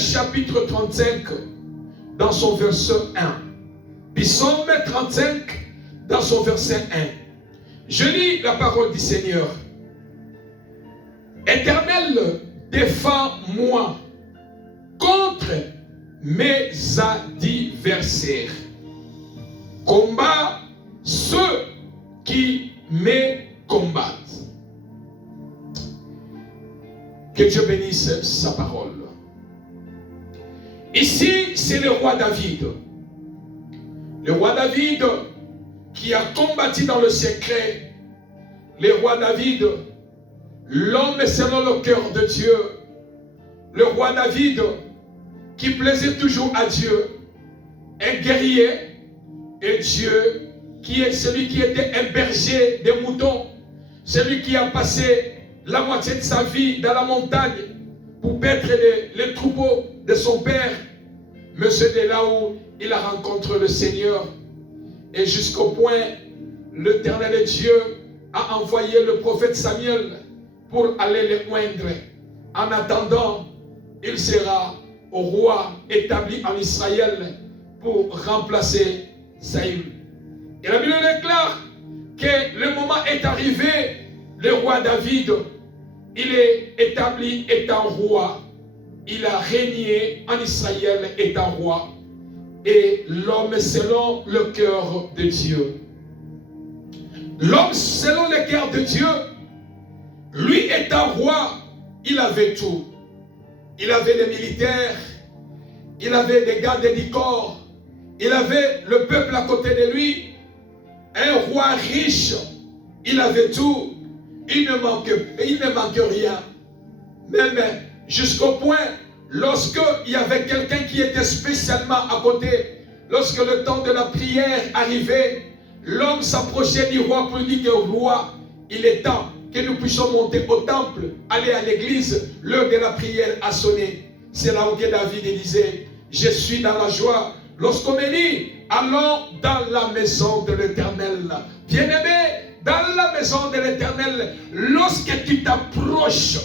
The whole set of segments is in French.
chapitre 35, dans son verset 1. Psaume 35, dans son verset 1. Je lis la parole du Seigneur. Éternel, défends-moi contre mes adversaires. Combat ceux qui me combattent. Que Dieu bénisse sa parole. Ici, c'est le roi David. Le roi David qui a combattu dans le secret. Le roi David, l'homme selon le cœur de Dieu. Le roi David qui plaisait toujours à Dieu. Un guerrier. Et Dieu qui est celui qui était un berger des moutons. Celui qui a passé la moitié de sa vie dans la montagne pour paître les troupeaux de son père. Mais c'est de là où il a rencontré le Seigneur. Et jusqu'au point, l'Éternel Dieu a envoyé le prophète Samuel pour aller le moindre. En attendant, il sera au roi établi en Israël pour remplacer Saül. Et la Bible déclare que le moment est arrivé. Le roi David, il est établi étant roi. Il a régné en Israël étant roi. Et l'homme selon le cœur de Dieu. L'homme selon le cœur de Dieu, lui étant roi, il avait tout. Il avait des militaires, il avait des gardes du corps, il avait le peuple à côté de lui, un roi riche, il avait tout, il ne manque rien. Même jusqu'au point, lorsqu'il y avait quelqu'un qui était spécialement à côté, lorsque le temps de la prière arrivait, l'homme s'approchait du roi pour lui dire que roi, il est temps que nous puissions monter au temple, aller à l'église, l'heure de la prière a sonné. C'est là où David disait, je suis dans la joie. Lorsqu'on me dit, allons dans la maison de l'Éternel. Bien-aimé, dans la maison de l'Éternel, lorsque tu t'approches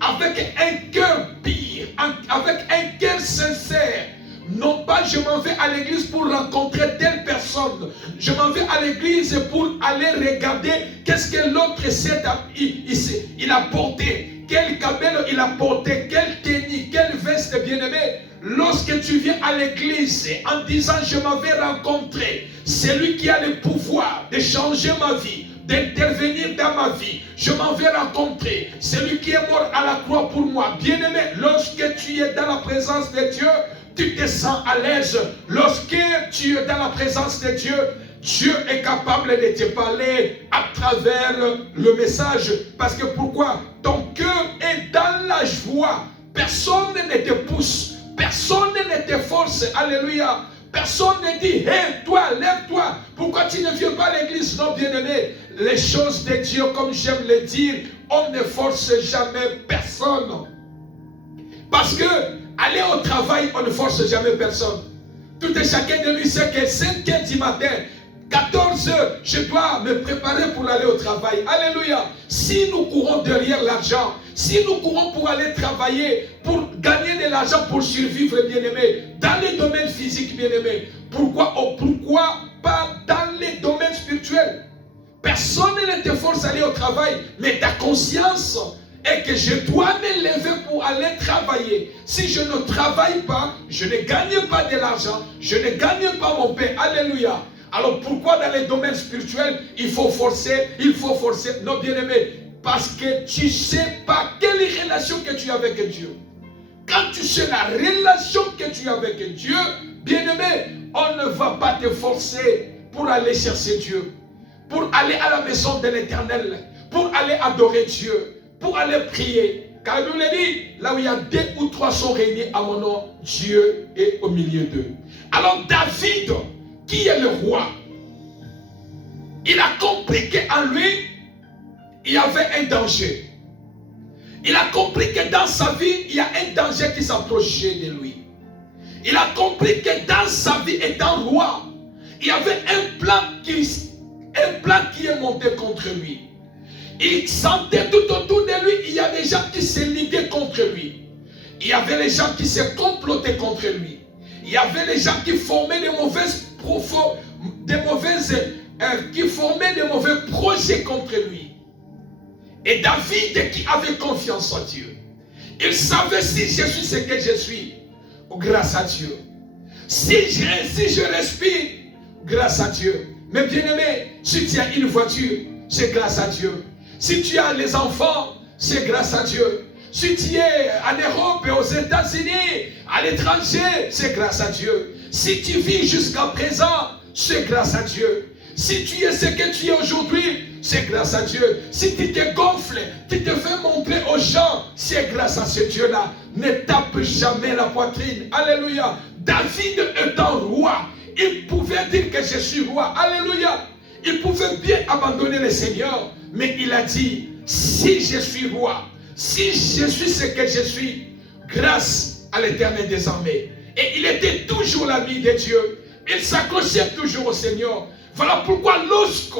avec un cœur pur, avec un cœur sincère, non pas je m'en vais à l'église pour rencontrer telle personne, je m'en vais à l'église pour aller regarder qu'est-ce que l'autre il a porté, quel cabello il a porté, quelle tenue, quelle veste, bien-aimé. Lorsque tu viens à l'église en disant je m'en vais rencontrer celui qui a le pouvoir de changer ma vie, d'intervenir dans ma vie, je m'en vais rencontrer celui qui est mort à la croix pour moi. Bien-aimé, lorsque tu es dans la présence de Dieu, tu te sens à l'aise. Lorsque tu es dans la présence de Dieu, Dieu est capable de te parler à travers le message. Parce que pourquoi? Ton cœur est dans la joie. Personne ne te pousse. Personne ne te force. Alléluia. Personne ne dit, hé, toi, lève-toi. Pourquoi tu ne viens pas à l'église? Non, bien-aimé. Les choses de Dieu, comme j'aime le dire, on ne force jamais personne. Parce que aller au travail, on ne force jamais personne. Tout et chacun de lui sait que 5 heures du matin, 14 heures, je dois me préparer pour aller au travail. Alléluia. Si nous courons derrière l'argent, si nous courons pour aller travailler, pour gagner de l'argent, pour survivre, bien-aimé, dans les domaines physiques, bien-aimé, pourquoi pas dans les domaines spirituels? Personne ne te force à aller au travail, mais ta conscience est que je dois me lever pour aller travailler. Si je ne travaille pas, je ne gagne pas de l'argent, je ne gagne pas mon pain. Alléluia. Alors pourquoi dans les domaines spirituels, il faut forcer? Non, bien-aimé, parce que tu ne sais pas quelle relation que tu as avec Dieu. Quand tu sais la relation que tu as avec Dieu, bien-aimé, on ne va pas te forcer pour aller chercher Dieu, pour aller à la maison de l'Éternel, pour aller adorer Dieu, pour aller prier. Car nous l'a dit, là où il y a 2 ou 3 sont réunis à mon nom, Dieu est au milieu d'eux. Alors David, qui est le roi, il a compris qu'en lui, il y avait un danger. Il a compris que dans sa vie, il y a un danger qui s'approchait de lui. Il a compris que dans sa vie, étant roi, il y avait un plan qui est monté contre lui. Il sentait tout autour de lui, il y a des gens qui se liguaient contre lui. Il y avait les gens qui se complotaient contre lui. Il y avait les gens qui formaient qui formaient des mauvais projets contre lui. Et David qui avait confiance en Dieu, il savait si je suis ce que je suis, grâce à Dieu. Si je respire, grâce à Dieu. Mais bien aimé, si tu as une voiture, c'est grâce à Dieu. Si tu as les enfants, c'est grâce à Dieu. Si tu es en Europe et aux États-Unis, à l'étranger, c'est grâce à Dieu. Si tu vis jusqu'à présent, c'est grâce à Dieu. Si tu es ce que tu es aujourd'hui, c'est grâce à Dieu. Si tu te gonfles, tu te fais montrer aux gens, c'est grâce à ce Dieu-là. Ne tape jamais la poitrine. Alléluia. David étant roi, il pouvait dire que je suis roi. Alléluia. Il pouvait bien abandonner le Seigneur, mais il a dit, si je suis roi, si je suis ce que je suis, grâce à l'Éternel des armées. Et il était toujours l'ami de Dieu. Il s'accrochait toujours au Seigneur. Voilà pourquoi lorsque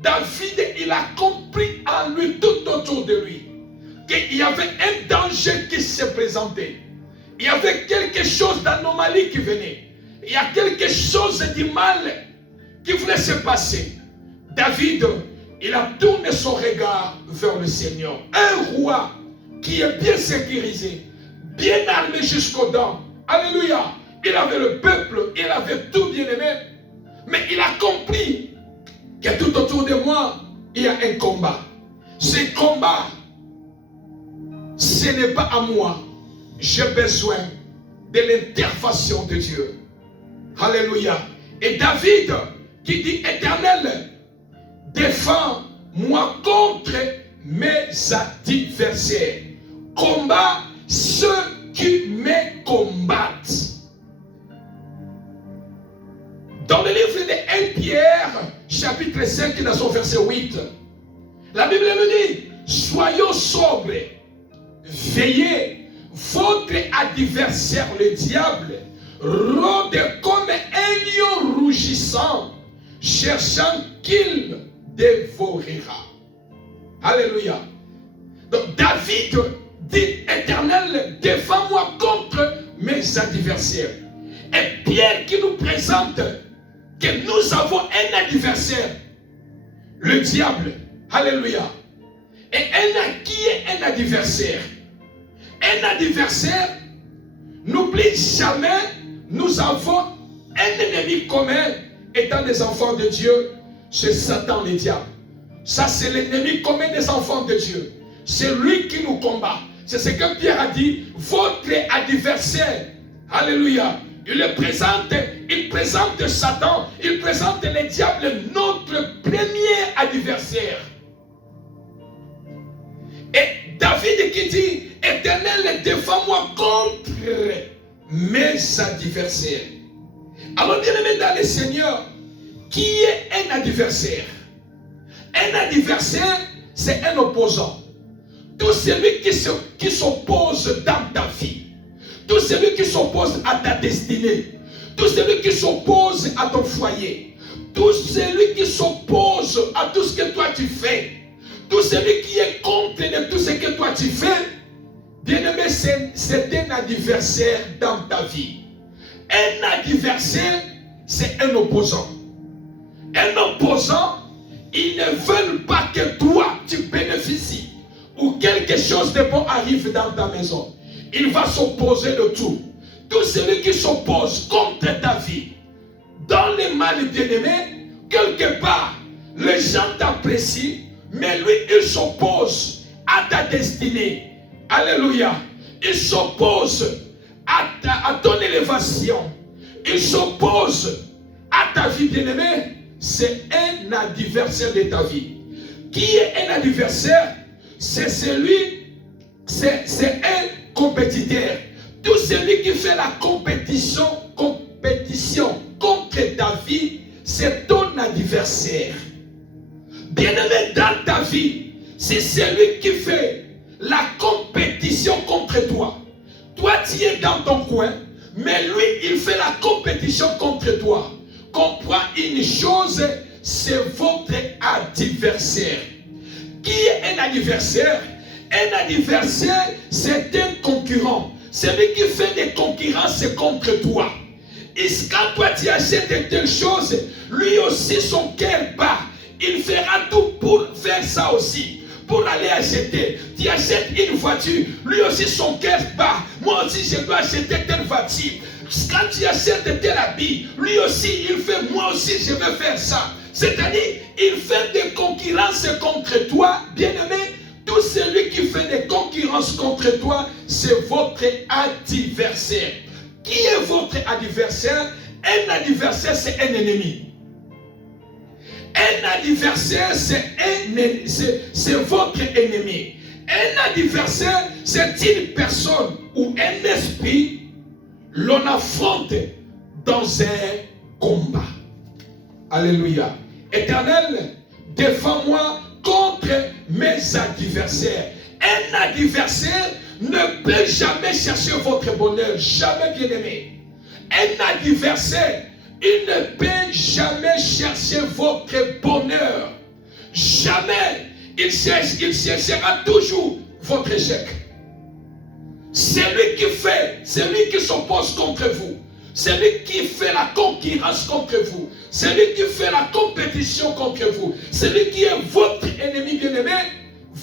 David, il a compris en lui, tout autour de lui, qu'il y avait un danger qui se présentait. Il y avait quelque chose d'anomalie qui venait. Il y a quelque chose de mal qui voulait se passer. David, il a tourné son regard vers le Seigneur. Un roi qui est bien sécurisé, bien armé jusqu'aux dents. Alléluia. Il avait le peuple, il avait tout bien aimé. Mais il a compris que tout autour de moi, il y a un combat. Ce combat, ce n'est pas à moi. J'ai besoin de l'intervention de Dieu. Alléluia. Et David qui dit, Éternel, défends-moi contre mes adversaires. Combat ceux qui me combattent. Dans le livre de 1 Pierre, chapitre 5, dans son verset 8, la Bible me dit, soyons sobres, veillez, votre adversaire le diable rôde comme un lion rougissant, cherchant qu'il dévorera. Alléluia. Donc David dit, Éternel, défends-moi contre mes adversaires. Et Pierre qui nous présente que nous avons un adversaire, le diable. Alléluia. Et qui est un adversaire? Un adversaire, n'oublie jamais, nous avons un ennemi commun étant des enfants de Dieu, c'est Satan le diable. Ça c'est l'ennemi commun des enfants de Dieu. C'est lui qui nous combat. C'est ce que Pierre a dit, votre adversaire. Alléluia. Il présente Satan, il présente le diable, notre premier adversaire. Et David qui dit, Éternel, défends-moi contre mes adversaires. Alors bien aimé dans le Seigneur, qui est un adversaire? Un adversaire, c'est un opposant. Tout celui qui s'oppose dans ta vie. Tout celui qui s'oppose à ta destinée. Tout celui qui s'oppose à ton foyer. Tout celui qui s'oppose à tout ce que toi tu fais. Tout celui qui est contre de tout ce que toi tu fais. Bien-aimé, c'est un adversaire dans ta vie. Un adversaire, c'est un opposant. Un opposant, ils ne veulent pas que toi tu bénéficies ou quelque chose de bon arrive dans ta maison. Il va s'opposer de tout. Tout celui qui s'oppose contre ta vie, dans les mal bien-aimés, quelque part, les gens t'apprécient, mais lui, il s'oppose à ta destinée. Alléluia. Il s'oppose à ton élévation. Il s'oppose à ta vie bien-aimée. C'est un adversaire de ta vie. Qui est un adversaire? C'est un compétiteur. Tout celui qui fait la compétition contre ta vie, c'est ton adversaire. Bien-aimé, dans ta vie, c'est celui qui fait la compétition contre toi. Toi, tu es dans ton coin, mais lui, il fait la compétition contre toi. Comprends une chose, c'est votre adversaire. Qui est un adversaire? Un adversaire, c'est un concurrent. celui qui fait des concurrences contre toi. Et quand toi tu achètes de telles choses, lui aussi son cœur bat. Il fera tout pour faire ça aussi. Pour aller acheter. Tu achètes une voiture, lui aussi son cœur bat. Moi aussi je dois acheter telle voiture. Quand tu achètes tel habit, lui aussi il fait, moi aussi je vais faire ça. C'est-à-dire, il fait des concurrences contre toi, bien-aimé. Tout celui qui fait des concurrences contre toi, c'est votre adversaire. Qui est votre adversaire? Un adversaire, c'est un ennemi. Un adversaire, c'est votre ennemi. Un adversaire, c'est une personne ou un esprit l'on affronte dans un combat. Alléluia. Éternel, défends-moi contre mes adversaires. Un adversaire ne peut jamais chercher votre bonheur. Jamais, bien-aimé. Un adversaire, il ne peut jamais chercher votre bonheur. Jamais. Il cherchera toujours votre échec. Celui qui s'oppose contre vous, celui qui fait la concurrence contre vous, celui qui fait la compétition contre vous, celui qui est votre ennemi bien-aimé,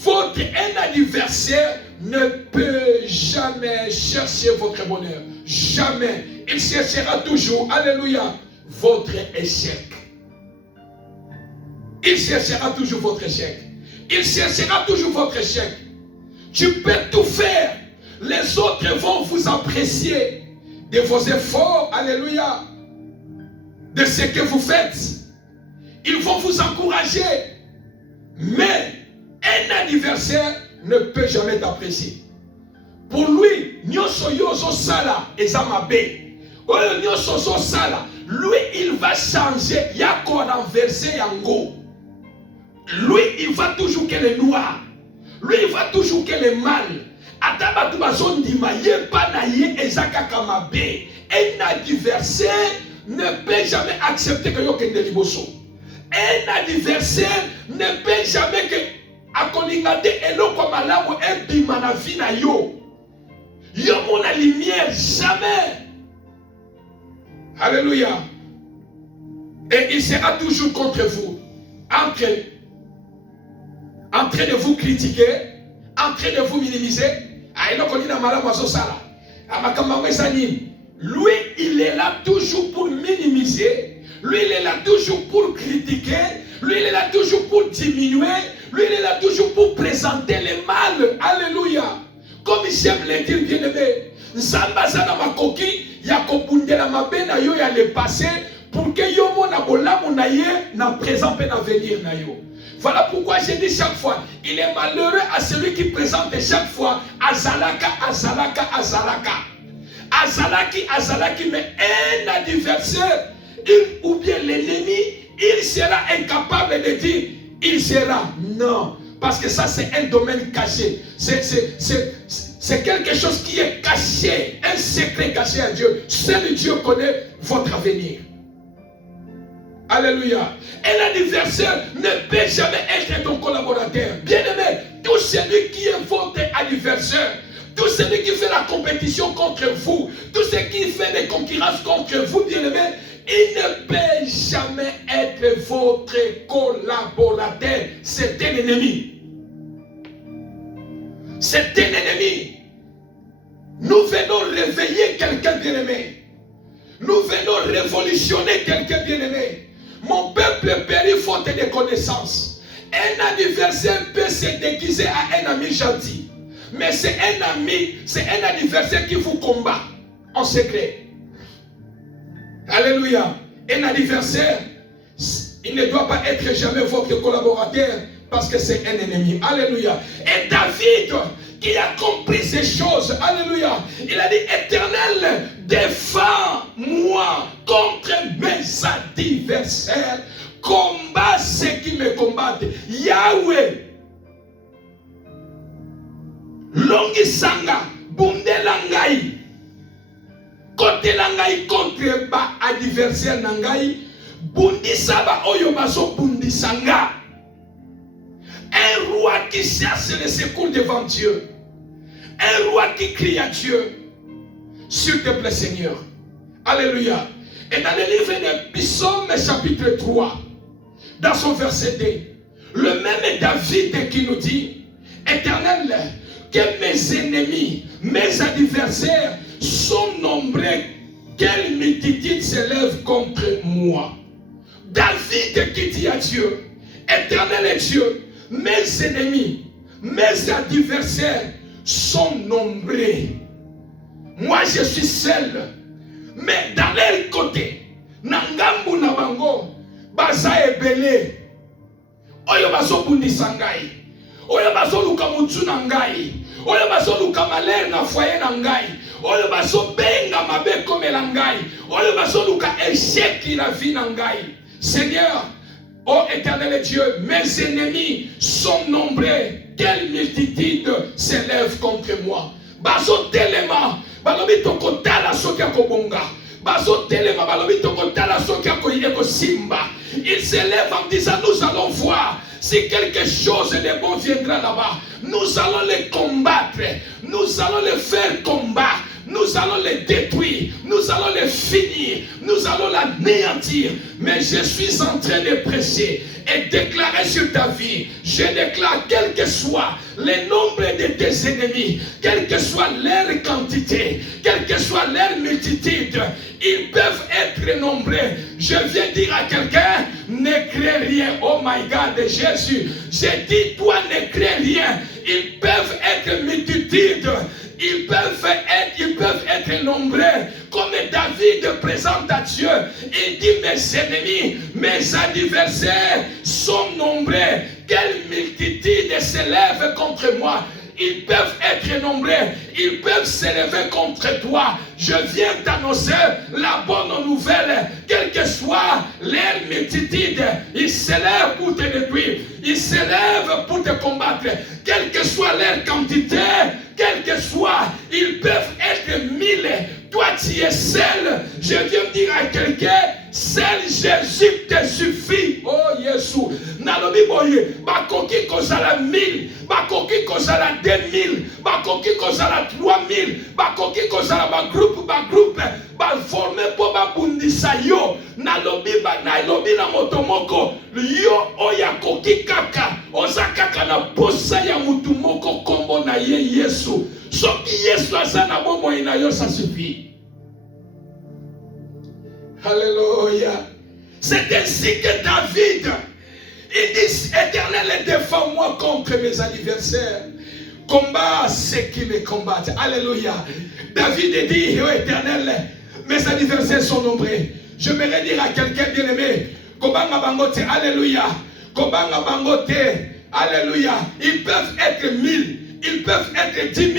un adversaire ne peut jamais chercher votre bonheur. Jamais. Il cherchera toujours, alléluia, votre échec. Il cherchera toujours votre échec. Il cherchera toujours votre échec. Tu peux tout faire. Les autres vont vous apprécier de vos efforts, alléluia, de ce que vous faites. Ils vont vous encourager. Mais un adversaire ne peut jamais t'apprécier. Pour lui, lui, il va changer. Il y a quoi renverser yango. Lui, il va toujours que le noir. Lui, il va toujours que le mal. Un adversaire ne peut jamais accepter que yo kende liboso. Un adversaire ne peut jamais que akoningate eloko malamu ebima na vie na yo. Yo mona lumière jamais. Alléluia. Et il sera toujours contre vous. En train de vous critiquer, en train de vous minimiser. Lui, il est là toujours pour minimiser. Lui, il est là toujours pour critiquer. Lui, il est là toujours pour diminuer. Lui, il est là toujours pour présenter le mal. Alléluia. Comme j'aime le dire, bien-aimé. Zambazana makoki, yakobundela mabena yo ya le passé, pour que yo mona bolamu na ye, na présent et na venir na yo. Voilà pourquoi j'ai dit chaque fois, il est malheureux à celui qui présente chaque fois Azalaka, Azalaka, Azalaka. Azalaki, Azalaki, mais un adversaire, ou bien l'ennemi, il sera incapable de dire, il sera. Non, parce que ça c'est un domaine caché. C'est quelque chose qui est caché, un secret caché à Dieu. Seul Dieu connaît votre avenir. Alléluia. Et l'adversaire ne peut jamais être ton collaborateur. Bien-aimé, tout celui qui est votre adversaire, tout celui qui fait la compétition contre vous, tout celui qui fait des concurrences contre vous, bien-aimé, il ne peut jamais être votre collaborateur. C'est un ennemi. C'est un ennemi. Nous venons réveiller quelqu'un bien-aimé. Nous venons révolutionner quelqu'un bien-aimé. Mon peuple périt faute de connaissances. Un adversaire peut se déguiser à un ami gentil. Mais c'est un ami, c'est un adversaire qui vous combat en secret. Alléluia. Un adversaire, il ne doit pas être jamais votre collaborateur parce que c'est un ennemi. Alléluia. Et David, qui a compris ces choses, alléluia, il a dit, Éternel, défends-moi contre mes adversaires, combat ceux qui me combattent. Yahweh, longisanga, bundelangai, côté langai contre ba adversaire nangai, bundisaba oyo baso bundisanga. Un roi qui cherche le secours devant Dieu. Un roi qui crie à Dieu. S'il te plaît, Seigneur. Alléluia. Et dans le livre de Psaume chapitre 3, dans son verset 2, le même David qui nous dit, Éternel, que mes ennemis, mes adversaires sont nombreux, quelle multitude s'élève contre moi. David qui dit à Dieu, Éternel Dieu, mes ennemis, mes adversaires sont nombreux. Moi je suis seul. Mais dans leur côté, Nangambu Nabango, Baza Ebele, Oyo Bazo Bundisa Ngai, Oyo Bazo Luka Mutu Nangai, Oyo Bazo Luka Malere na foyer Nangai, Oyo Bazo Benga Mabe Komela Ngai, Oyo Bazo Luka Échec la vie Nangai. Seigneur, ô éternel Dieu, mes ennemis sont nombreux, quelle multitude s'élève contre moi. Bazo Telema, Balobi Tokotala Sokia Kobonga, Bazo Telema, Balobi Tokotala Sokia Koyeko Simba. Il s'élève en disant, nous allons voir si quelque chose de bon viendra là-bas. Nous allons les combattre, nous allons les faire combattre. Nous allons les détruire, nous allons les finir, nous allons l'anéantir. Mais je suis en train de prêcher et déclarer sur ta vie. Je déclare, quel que soit le nombre de tes ennemis, quelle que soit leur quantité, quelle que soit leur multitude, ils peuvent être nombreux. Je viens dire à quelqu'un, ne crée rien. Oh my God, Jésus, j'ai dit, toi ne crée rien. Ils peuvent être multitudes. Ils peuvent être nombreux. Comme David présente à Dieu, il dit, mes ennemis, mes adversaires sont nombreux. Quelle multitude s'élève contre moi. Ils peuvent être nombreux. Ils peuvent s'élever contre toi. Je viens t'annoncer la bonne nouvelle. Quelle que soit leur multitude, ils s'élèvent pour te détruire. Ils s'élèvent pour te combattre. Quelle que soit leur quantité, quel que soit, ils peuvent être 1000. Toi, tu es seul. Je viens dire à quelqu'un, seul Jésus te suffit. Oh, Jésus. Nalobi boye, bakoki kozala 1000, bakoki kozala 2000, bakoki kozala 3000, bakoki kozala ba groupe, ba former po ba bundisa yo. Nalobi na motomoko, yo oya koki kaka, ozakaka na posa ya mutumoko kombo na ye Yesu. Soki Yesu azana bomo ina yo, ça suffit. Alléluia. C'est ainsi que David, il dit, Éternel, défends-moi contre mes adversaires. Combat ceux qui me combattent. Alléluia. David dit, oh Éternel, mes adversaires sont nombreux. Je voudrais dire à quelqu'un bien aimé, Kobanga Bangote, Alléluia. Kobanga Bangote, Alléluia. Ils peuvent être 1000, ils peuvent être 10 000,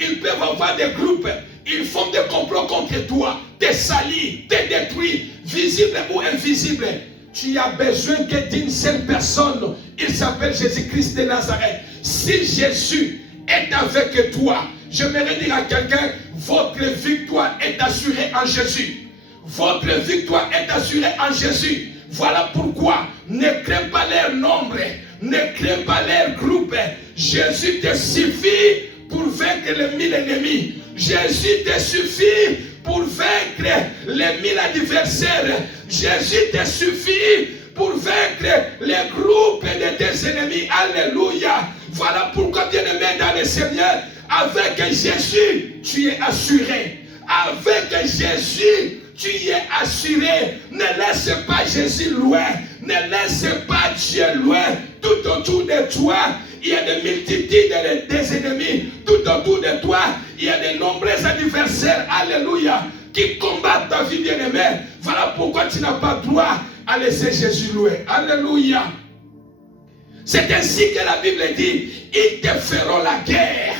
ils peuvent avoir des groupes. Ils font des complots contre toi, te salir, te détruire, visible ou invisible. Tu as besoin que d'une seule personne. Il s'appelle Jésus-Christ de Nazareth. Si Jésus est avec toi, je voudrais dire à quelqu'un, votre victoire est assurée en Jésus. Votre victoire est assurée en Jésus. Voilà pourquoi ne crains pas leur nombre, ne crains pas leur groupe. Jésus te suffit pour vaincre les 1000 ennemis. Jésus te suffit pour vaincre les 1000 adversaires. Jésus te suffit pour vaincre les groupes de tes ennemis. Alléluia. Voilà pourquoi, bien-aimé dans le Seigneur, avec Jésus, tu es assuré. Avec Jésus, tu es assuré. Ne laisse pas Jésus loin. Ne laisse pas Dieu loin. Tout autour de toi, il y a des multitudes des ennemis. Tout autour de toi, il y a de nombreux adversaires. Alléluia. Qui combattent ta vie bien-aimée. Voilà pourquoi tu n'as pas droit à laisser Jésus loin. Alléluia. C'est ainsi que la Bible dit, ils te feront la guerre.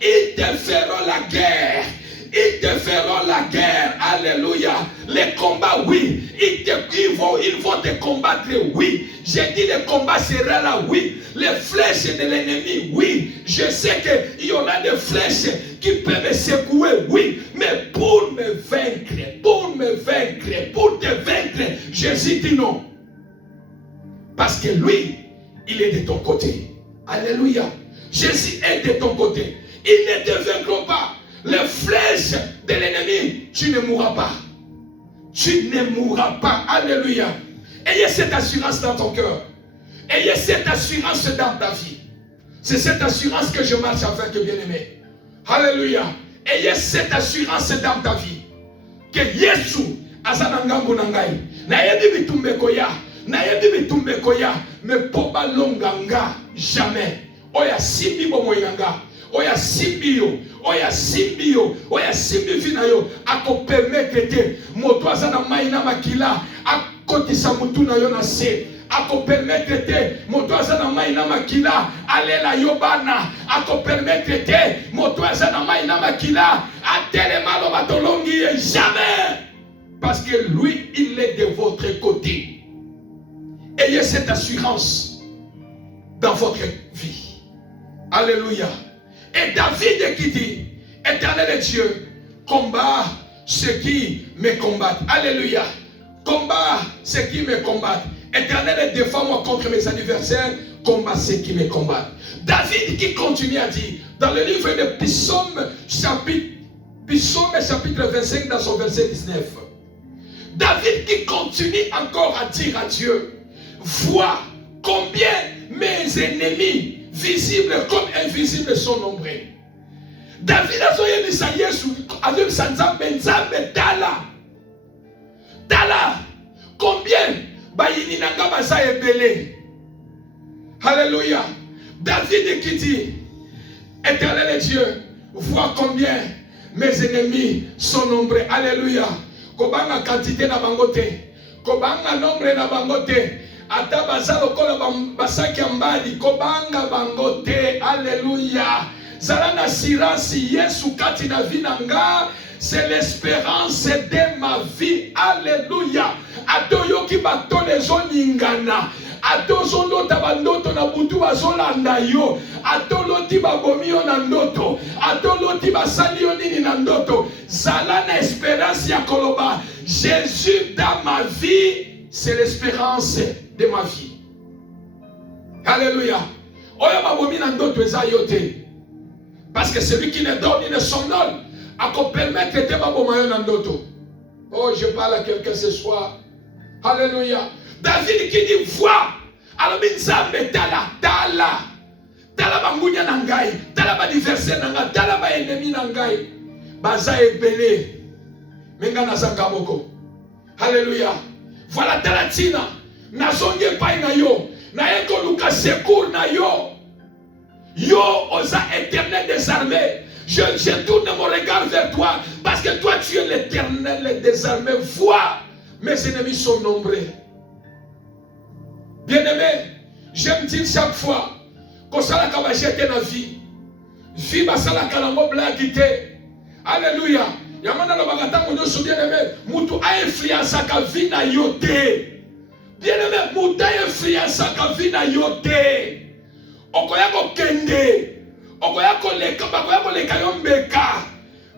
Ils te feront la guerre. Ils te feront la guerre. Alléluia. Les combats, oui. Ils vont te combattre, oui. J'ai dit le combat sera là, oui. Les flèches de l'ennemi, oui. Je sais qu'il y en a des flèches qui peuvent me secouer, oui. Mais pour me vaincre, pour te vaincre, Jésus dit non. Parce que lui, il est de ton côté. Alléluia. Jésus est de ton côté. Ils ne te vaincront pas. Les flèches de l'ennemi, tu ne mourras pas. Tu ne mourras pas. Alléluia. Ayez cette assurance dans ton cœur. Ayez cette assurance dans ta vie. C'est cette assurance que je marche avec, bien-aimé. Alléluia. Ayez cette assurance dans ta vie. Que Yesu azanangambu nangai. Na yebi bitumbe koya. Na yebi bitumbe koya. Mais poba longanga jamais. Oya simbi bomoyanga. Oya simbio. Oya simbio. Oya simbi finayo. Ako permettre te. Moto azana maina makila. Akotisa mutu na yo na se. Ako permettre te. Moto azana maina makila. Alela yobana. Ako permettre te. Moto azana maina makila. Atele malo batolongi. Jamais. Parce que lui, il est de votre côté. Ayez cette assurance dans votre vie. Alléluia. Et David qui dit, Éternel Dieu, combat ceux qui me combattent. Alléluia. Combat ceux qui me combattent. Éternel, défends-moi contre mes adversaires. Combat ceux qui me combattent. David qui continue à dire, dans le livre de Psaume chapitre 25, dans son verset 19. David qui continue encore à dire à Dieu, vois combien mes ennemis, visibles comme invisibles, sont nombreux. David a dit ça Yesu, avec sa nzambe tala. Tala, combien bayini nanga basa ebele. Alléluia. David qui dit, Éternel Dieu, vois combien mes ennemis sont nombreux. Alléluia. Kobanga quantité na bangote, kobanga nombre na bangote, ata bazalo kola basaki ambadi, kobanga bangote. Alléluia. Zalana sirasi Yesu kati na vinanga, c'est l'espérance de ma vie. Alléluia. Atoyo ki bato les oningana. Atozo lota bandoto na butu bazolanda yo. Atoloti babomi yo na ndoto. Atoloti basali yo nini na ndoto. Zalana espérance ya koloba. Jésus dans ma vie, c'est l'espérance de ma vie. Alléluia. Oyo babomi na ndoto eza yo te. Parce que celui qui ne dort ni ne somnole, a qu'on permettre de babomayo na ndoto. Oh, je parle à quelqu'un ce soir. Alléluia. David qui dit, vois, alors binzambe tala, tala. Tala bangunya nangai, tala ba diverser nangai, tala ba ennemi nangai. Baza ebele. Menga nazanga moko. Alléluia. Voilà talatina. Nazonge pai na yo. Na eko luka secours na yo. Yo, osa éternel des armées. Je tourne mon regard vers toi. Parce que toi, tu es l'éternel des armées. Vois, mes ennemis sont nombreux. Bien-aimé, j'aime dire chaque fois que ça va jeter la vie. Vie va ça la blaguité. Alléluia. Yamana la bagata mon Dieu bien-aimé. Mutu a influence ka vie na yote. Bien-aimé, mutu a influence ka vie na yote. Okoya ko kende. Okoya ko leka, bakoya ko leka yo mbeka.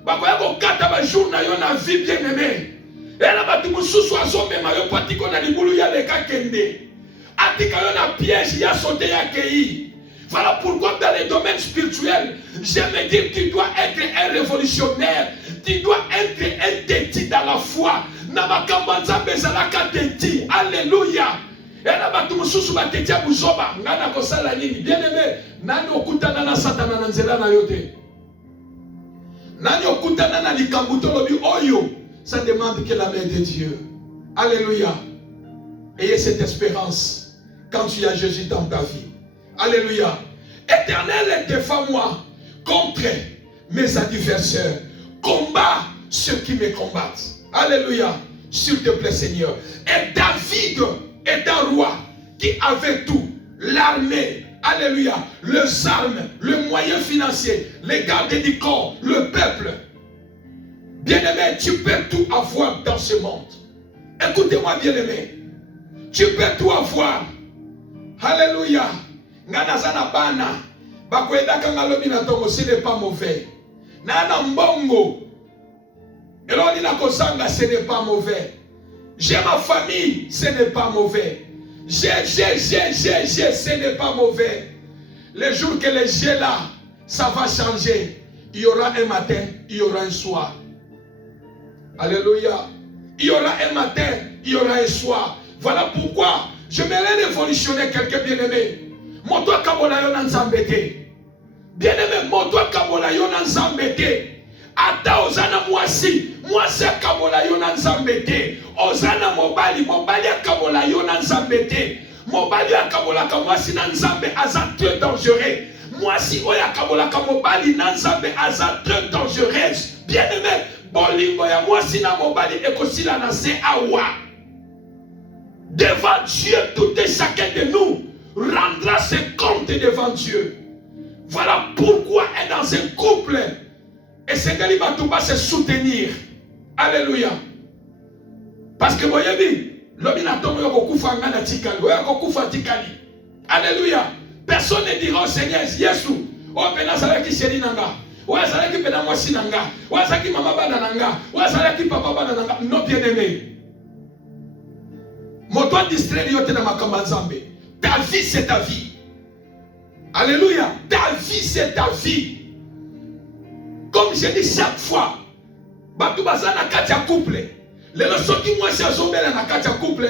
Bakoya ko kata ba jour na yo na vie bien-aimé. Et là batu mususu azombe ma yo patiko na libulu ya leka kende. Atika yo na piège ya sauté ya kei. Voilà pourquoi dans les domaines spirituels, j'aime dire que tu dois être un révolutionnaire. Tu dois être un déti dans la foi. Namakambanza bezalaka déti. Alléluia. Et là batu mususu bateti ya buzoba. Ngana kosala nini? Bien aimé, nani okutana na satana na nzela na yote. Nani okutana na likambuto lobi oyo. Ça demande que la main de Dieu. Alléluia. Ayez cette espérance quand tu as Jésus dans ta vie. Alléluia. Éternel, défends-moi contre mes adversaires. Combat ceux qui me combattent. Alléluia. S'il te plaît, Seigneur. Et David est un roi qui avait tout. L'armée. Alléluia. Les armes, le moyen financier, les gardes du corps, le peuple. Bien-aimé, tu peux tout avoir dans ce monde. Écoutez-moi, bien-aimé. Tu peux tout avoir. Alléluia. Nganazana bana. Bakweda kangalobi na tongo, ce n'est pas mauvais. Nana mbongo. Eloni na kosanga, ce n'est pas mauvais. J'ai ma famille, ce n'est pas mauvais. J'ai, ce n'est pas mauvais. Le jour que les j'ai là, ça va changer. Il y aura un matin, il y aura un soir. Alléluia. Il y aura un matin, il y aura un soir. Voilà pourquoi j'aimerais révolutionner quelqu'un bien-aimé. Moto kabola yo nanzambete. Bien-aimé, moto kabola yo nanzambete. Ata ozana mwasi kabola yo nanzambete. Ozana mobali kabola yo nanzambete. Mobali kabola kamwasi nanzambe aza très dangereux. Mwasi oya kabola kamobali nanzambe aza très dangereuse. Bien-aimé, bolingo ya mwasi na mobali ekosila na se awa. Devant Dieu, tout et chacun de nous rendra ses comptes devant Dieu. Voilà pourquoi être dans un couple et c'est que l'on va se soutenir. Alléluia. Parce que vous voyez, alléluia. Personne ne dira au Seigneur, Yesu, oh benazala ki sheri nanga, oh azala ki benamwasi nanga, oh azala ki mama bana nanga, oh azala ki papa bana nanga. Non, bien aimé. Moto distraire yote na makamba nzambe. Ta vie c'est ta vie. Alléluia. Ta vie c'est ta vie. Comme je dis chaque fois, batu baza na kati ya couple. Lelo soki mwasi azombela na kati ya couple,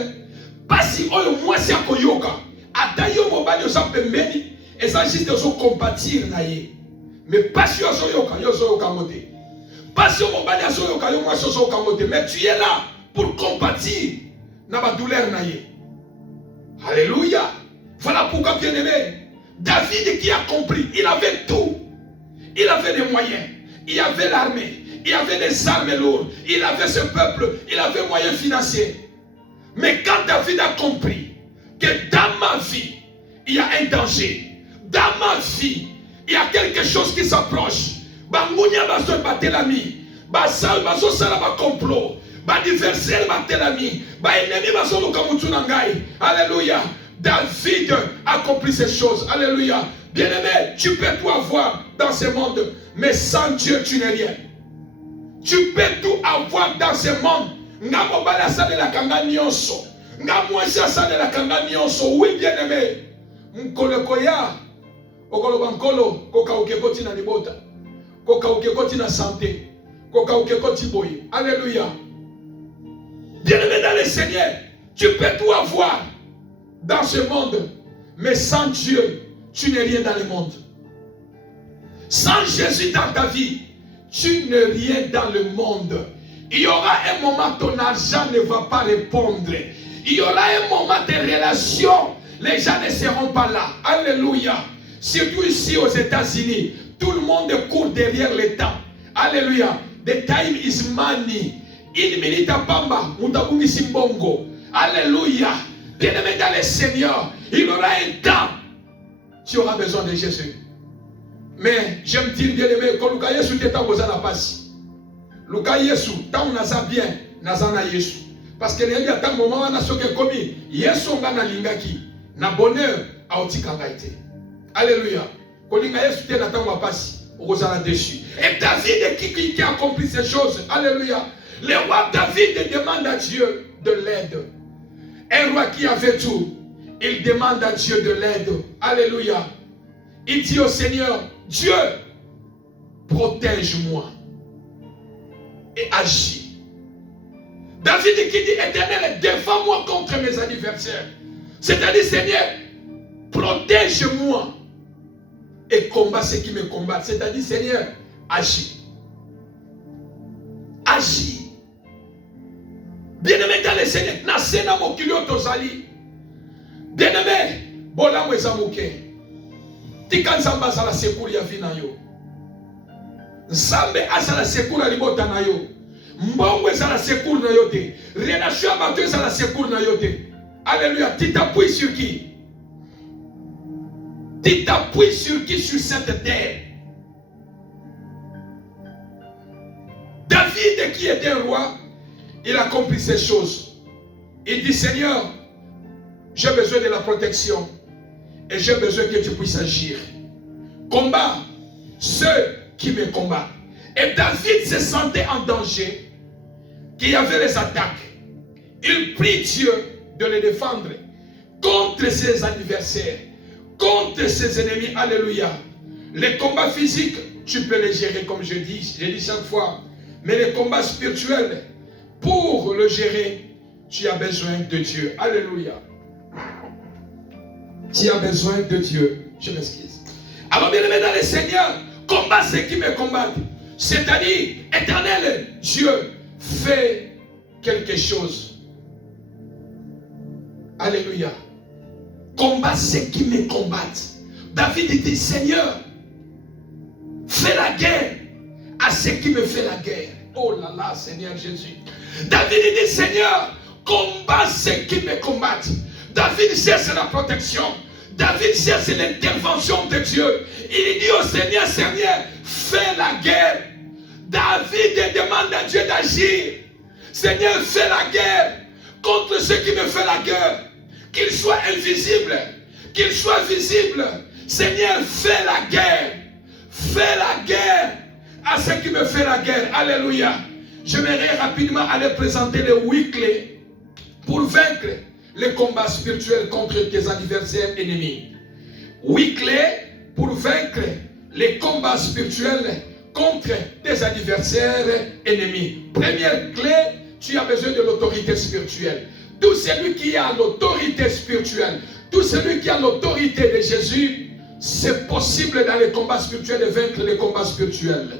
pasi oyo mwasi akoyoka. Ata yo mobali oza pembeni, eza juste ozo compatir na ye. Mais pasi yo azoyoka mote. Pasi yo mobali azoyoka yo mwasi azoyoka mote. Mais tu es là pour compatir na ba douleur na ye. Alléluia. Voilà pourquoi, bien aimé, David qui a compris, il avait tout. Il avait des moyens. Il avait l'armée. Il avait des armes lourdes. Il avait ce peuple. Il avait moyens financiers. Mais quand David a compris que dans ma vie, il y a un danger. Dans ma vie, il y a quelque chose qui s'approche. Bangounia baso batelami. Basal baso salaba complot. Adversaire batelami. Ba ennemi baso lukamutunangai. Alléluia. David accomplit ces choses. Alléluia. Bien-aimé, tu peux tout avoir dans ce monde, mais sans Dieu, tu n'es rien. Tu peux tout avoir dans ce monde. Ngamobala sale la kanga nyonso. Ngamwasha sale la kanga nyonso. Oui, bien-aimé. Mkole koya. Okolo bankolo. Koka ukekoti na libota. Koka ukekoti na santé. Koka ukekoti boy. Alléluia. Bien-aimé dans le Seigneur, tu peux tout avoir dans ce monde, mais sans Dieu, tu n'es rien dans le monde. Sans Jésus dans ta vie, tu n'es rien dans le monde. Il y aura un moment, ton argent ne va pas répondre. Il y aura un moment de relation, les gens ne seront pas là. Alléluia. Surtout ici aux États-Unis, tout le monde court derrière le temps. Alléluia. The time is money. Une minute à Pamba, Mutabuki Simbongo. Alléluia. Bien-aimé dans le Seigneur, il aura un temps. Tu auras besoin de Jésus. Mais j'aime dire, bien-aimé, quand Luka Yesu t'étant aux anapasi. Luka Yesu, tant on a bien, nazana Yesu. Parce que il y a tant moment on a ce qui est commis. Yesu on a lingaki. Na bonheur a otikangaite. Alléluia. Quand Luka Yesu t'étant aux anapasi, on a dessus. Et David qui a accompli ces choses. Alléluia. Le roi David demande à Dieu de l'aide. Un roi qui avait tout, il demande à Dieu de l'aide. Alléluia. Il dit au Seigneur, Dieu, protège-moi et agis. David qui dit, Éternel, défends-moi contre mes adversaires. C'est-à-dire, Seigneur, protège-moi et combat ceux qui me combattent. C'est-à-dire, Seigneur, agis. Agis. Bien-aimé dans le Seigneur, Nasena Mokilio Tozali. Bien-aimé, Bola Mwezamuke. Tika Nzamba Zala Sekuri ya vina yo. Nzambe Azala Sekuri Alibota na yo. Mbongwe Zala Sekuri na yo te. Relation Abatue Zala Sekuri na yo te. Alléluia. Tu t'appuies sur qui? Tu t'appuies sur qui sur cette terre? David qui était roi, il accomplit ces choses. Il dit, Seigneur, j'ai besoin de la protection et j'ai besoin que tu puisses agir. Combat ceux qui me combattent. Et David se sentait en danger, qu'il y avait les attaques. Il prie Dieu de le défendre contre ses adversaires, contre ses ennemis. Alléluia. Les combats physiques, tu peux les gérer comme je dis chaque fois. Mais les combats spirituels, pour le gérer, tu as besoin de Dieu. Alléluia. Tu as besoin de Dieu. Je m'excuse. Alors, bien aimé dans le Seigneur, combat ceux qui me combattent. C'est-à-dire, éternel Dieu, fais quelque chose. Alléluia. Combat ceux qui me combattent. David dit, Seigneur, fais la guerre à ceux qui me font la guerre. Oh là là, Seigneur Jésus. David dit, Seigneur, combat ceux qui me combattent. David cherche la protection. David cherche l'intervention de Dieu. Il dit au Seigneur, Seigneur, fais la guerre. David demande à Dieu d'agir. Seigneur, fais la guerre contre ceux qui me font la guerre. Qu'ils soient invisibles, qu'ils soient visibles. Seigneur, fais la guerre. Fais la guerre à ceux qui me font la guerre. Alléluia. J'aimerais rapidement aller présenter les 8 clés pour vaincre les combats spirituels contre tes adversaires ennemis. 8 clés pour vaincre les combats spirituels contre tes adversaires ennemis. Première clé, tu as besoin de l'autorité spirituelle. Tout celui qui a l'autorité spirituelle, tout celui qui a l'autorité de Jésus, c'est possible dans les combats spirituels de vaincre les combats spirituels.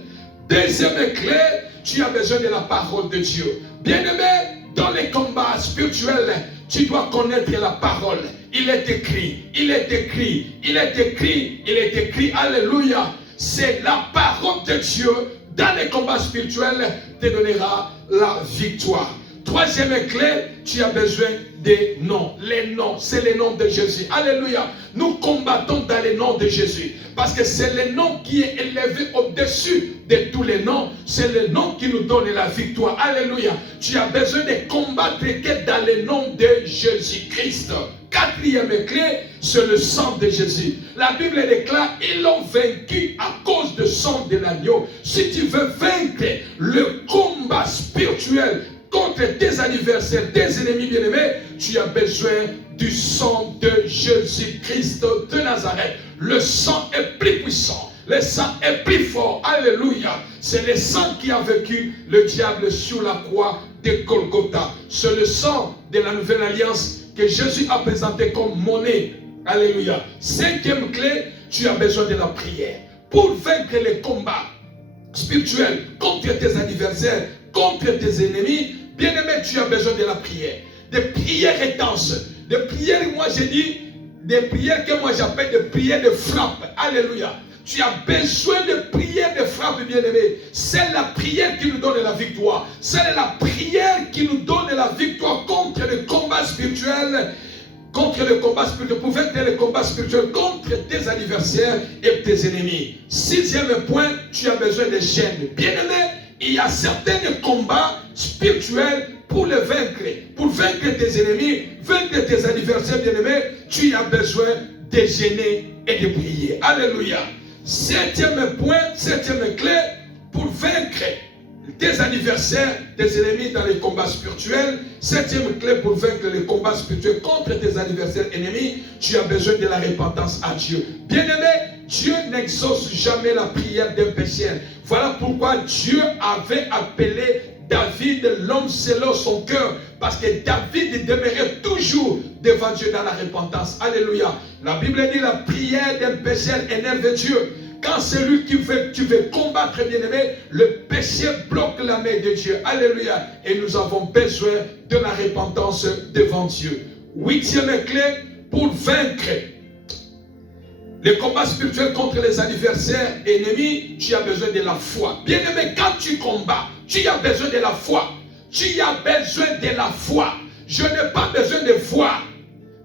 Deuxième clé, tu as besoin de la parole de Dieu. Bien-aimé, dans les combats spirituels, tu dois connaître la parole. Il est écrit, il est écrit, il est écrit, il est écrit. Alléluia. C'est la parole de Dieu dans les combats spirituels te donnera la victoire. Troisième clé, tu as besoin des noms. Les noms, c'est le nom de Jésus. Alléluia. Nous combattons dans le nom de Jésus. Parce que c'est le nom qui est élevé au-dessus de tous les noms. C'est le nom qui nous donne la victoire. Alléluia. Tu as besoin de combattre que dans le nom de Jésus-Christ. Quatrième clé, c'est le sang de Jésus. La Bible déclare, ils l'ont vaincu à cause du sang de l'agneau. Si tu veux vaincre le combat spirituel contre tes adversaires, tes ennemis bien-aimés, tu as besoin du sang de Jésus-Christ de Nazareth. Le sang est plus puissant. Le sang est plus fort. Alléluia. C'est le sang qui a vaincu le diable sur la croix de Golgotha. C'est le sang de la nouvelle alliance que Jésus a présenté comme monnaie. Alléluia. Cinquième clé, tu as besoin de la prière. Pour vaincre les combats spirituels contre tes adversaires, contre tes ennemis, bien-aimé, tu as besoin de la prière. Des prières intenses. Des prières, moi j'ai dit, des prières que moi j'appelle des prières de frappe. Alléluia. Tu as besoin de prières de frappe, bien-aimé. C'est la prière qui nous donne la victoire. C'est la prière qui nous donne la victoire contre le combat spirituel. Contre le combat spirituel. Pour vaincre le combat spirituel contre tes adversaires et tes ennemis. Sixième point, tu as besoin de gêne. Bien-aimé, il y a certains combats spirituels pour les vaincre. Pour vaincre tes ennemis, vaincre tes adversaires bien-aimés, tu as besoin de gêner et de prier. Alléluia. Septième point, septième clé, pour vaincre tes adversaires, tes ennemis dans les combats spirituels. Septième clé pour vaincre les combats spirituels contre tes adversaires ennemis, tu as besoin de la repentance à Dieu. Bien-aimé, Dieu n'exauce jamais la prière d'un pécheur. Voilà pourquoi Dieu avait appelé David l'homme selon son cœur. Parce que David demeurait toujours devant Dieu dans la repentance. Alléluia. La Bible dit la prière d'un pécheur énerve Dieu. Quand celui qui veut, tu veux combattre, bien-aimé, le péché bloque la main de Dieu. Alléluia. Et nous avons besoin de la repentance devant Dieu. Huitième clé pour vaincre les combats spirituels contre les adversaires ennemis, tu as besoin de la foi. Bien-aimé, quand tu combats, tu as besoin de la foi. Tu as besoin de la foi. Je n'ai pas besoin de voir,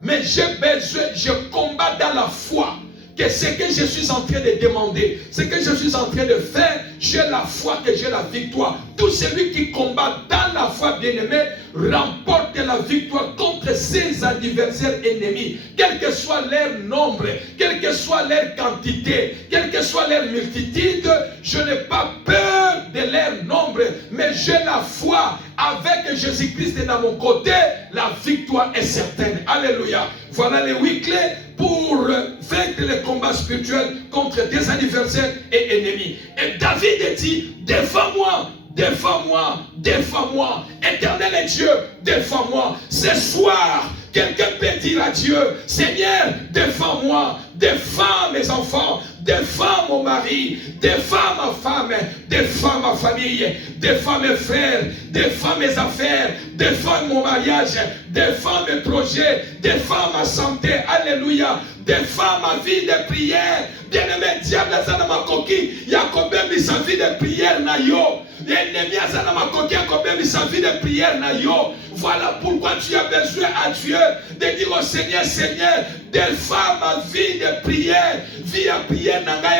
mais je combats dans la foi. Que ce que je suis en train de demander, ce que je suis en train de faire, j'ai la foi que j'ai la victoire. Tout celui qui combat dans la foi, bien-aimé, remporte la victoire contre ses adversaires ennemis. Quel que soit leur nombre, quelle que soit leur quantité, quelle que soit leur multitude, je n'ai pas peur de leur nombre, mais j'ai la foi. Avec Jésus-Christ dans mon côté, la victoire est certaine. Alléluia. Voilà les 8 clés pour vaincre les combats spirituels contre des adversaires et ennemis. Et David dit, devant moi, défends-moi, défends-moi. Éternel Dieu, défends-moi. Ce soir, quelqu'un peut dire à Dieu, Seigneur, défends-moi, défends mes enfants, défends mon mari, défends ma femme, défends ma famille, défends mes frères, défends mes affaires, défends mon mariage, défends mes projets, défends ma santé, alléluia, défends ma vie de prière. Bien-aimé, diable, ça n'a pas coquille, il y a combien de sa vie de prière, na yo. L'ennemi, ça n'a pas coquille, il y a combien de sa vie de prière, na yo. Voilà pourquoi tu as besoin à Dieu de dire au Seigneur, Seigneur, défends ma vie de prière. Vie à prière, n'a pas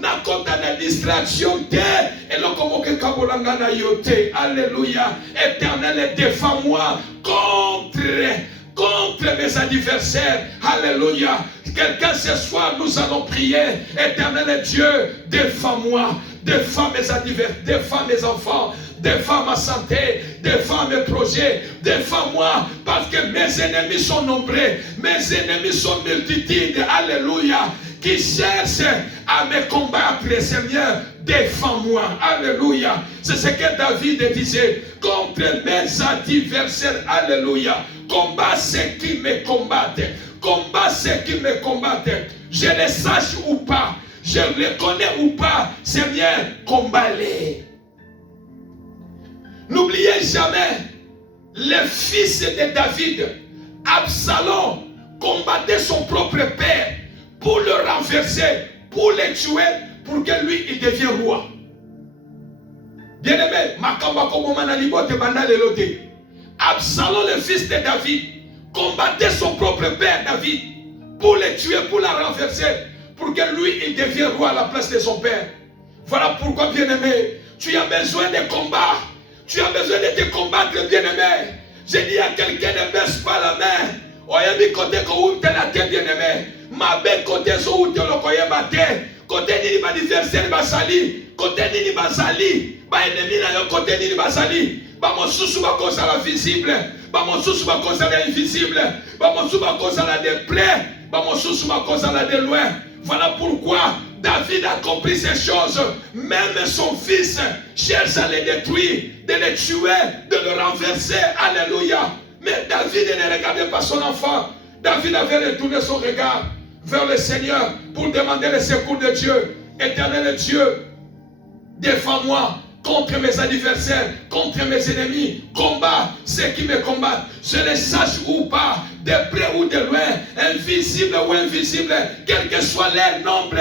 n'a pas de distraction, et le comment que kabolanga na yote. Alléluia. Éternel, défends-moi contre mes adversaires. Alléluia. Quelqu'un ce soir, nous allons prier. Éternel Dieu, défends-moi. Défends mes adversaires, défends mes enfants, défends ma santé, défends mes projets, défends-moi, parce que mes ennemis sont nombreux, mes ennemis sont multitudes, alléluia, qui cherchent à me combattre, Seigneur, défends-moi, alléluia. C'est ce que David disait, contre mes adversaires, alléluia, combat ceux qui me combattent, combat ceux qui me combattent, je les sache ou pas, je les connais ou pas, Seigneur, combat-les. N'oubliez jamais, le fils de David, Absalom, combattait son propre père pour le renverser, pour le tuer, pour que lui, il devienne roi. Bien-aimé, Absalom, le fils de David, combattait son propre père, David, pour le tuer, pour le renverser, pour que lui, il devienne roi à la place de son père. Voilà pourquoi, bien-aimé, tu as besoin de combat. Tu as besoin de te combattre, bien-aimé. Je dis à quelqu'un, ne baisse pas la main. Oyebi côté que où tu la tête, bien-aimé. Ma belle côté so où tu le koye bate. Côté ni ba adversaire ba sali. Côté ni ba sali. Ba ennemi na yo côté ni ba sali. Ba mo susu ba cause la visible. Ba mo susu ba cause la invisible. Ba mo susu ba cause la de près. Ba mo susu ba cause la de loin. Voilà pourquoi David a compris ces choses. Même son fils cherche à les détruire, de les tuer, de le renverser. Alléluia. Mais David ne regardait pas son enfant. David avait retourné son regard vers le Seigneur pour demander le secours de Dieu. Éternel Dieu, défends-moi contre mes adversaires, contre mes ennemis. Combat ceux qui me combattent. Je les sache ou pas, de près ou de loin, invisible ou invisible, quel que soit leur nombre.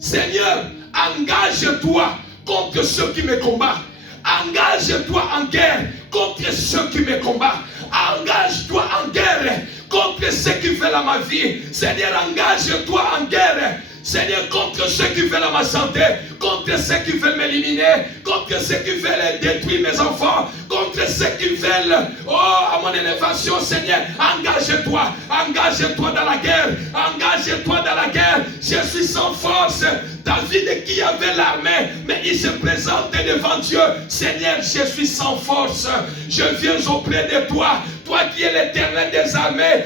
Seigneur, engage-toi contre ceux qui me combattent. Engage-toi en guerre contre ceux qui me combattent. Engage-toi en guerre contre ceux qui veulent ma vie. Seigneur, engage-toi en guerre. Seigneur, contre ceux qui veulent ma santé, contre ceux qui veulent m'éliminer, contre ceux qui veulent détruire mes enfants, contre ceux qui veulent, à mon élévation, Seigneur, engage-toi dans la guerre, engage-toi dans la guerre. Je suis sans force. David qui avait l'armée, mais il se présente devant Dieu. Seigneur, je suis sans force. Je viens auprès de toi. Toi qui es l'Éternel des armées,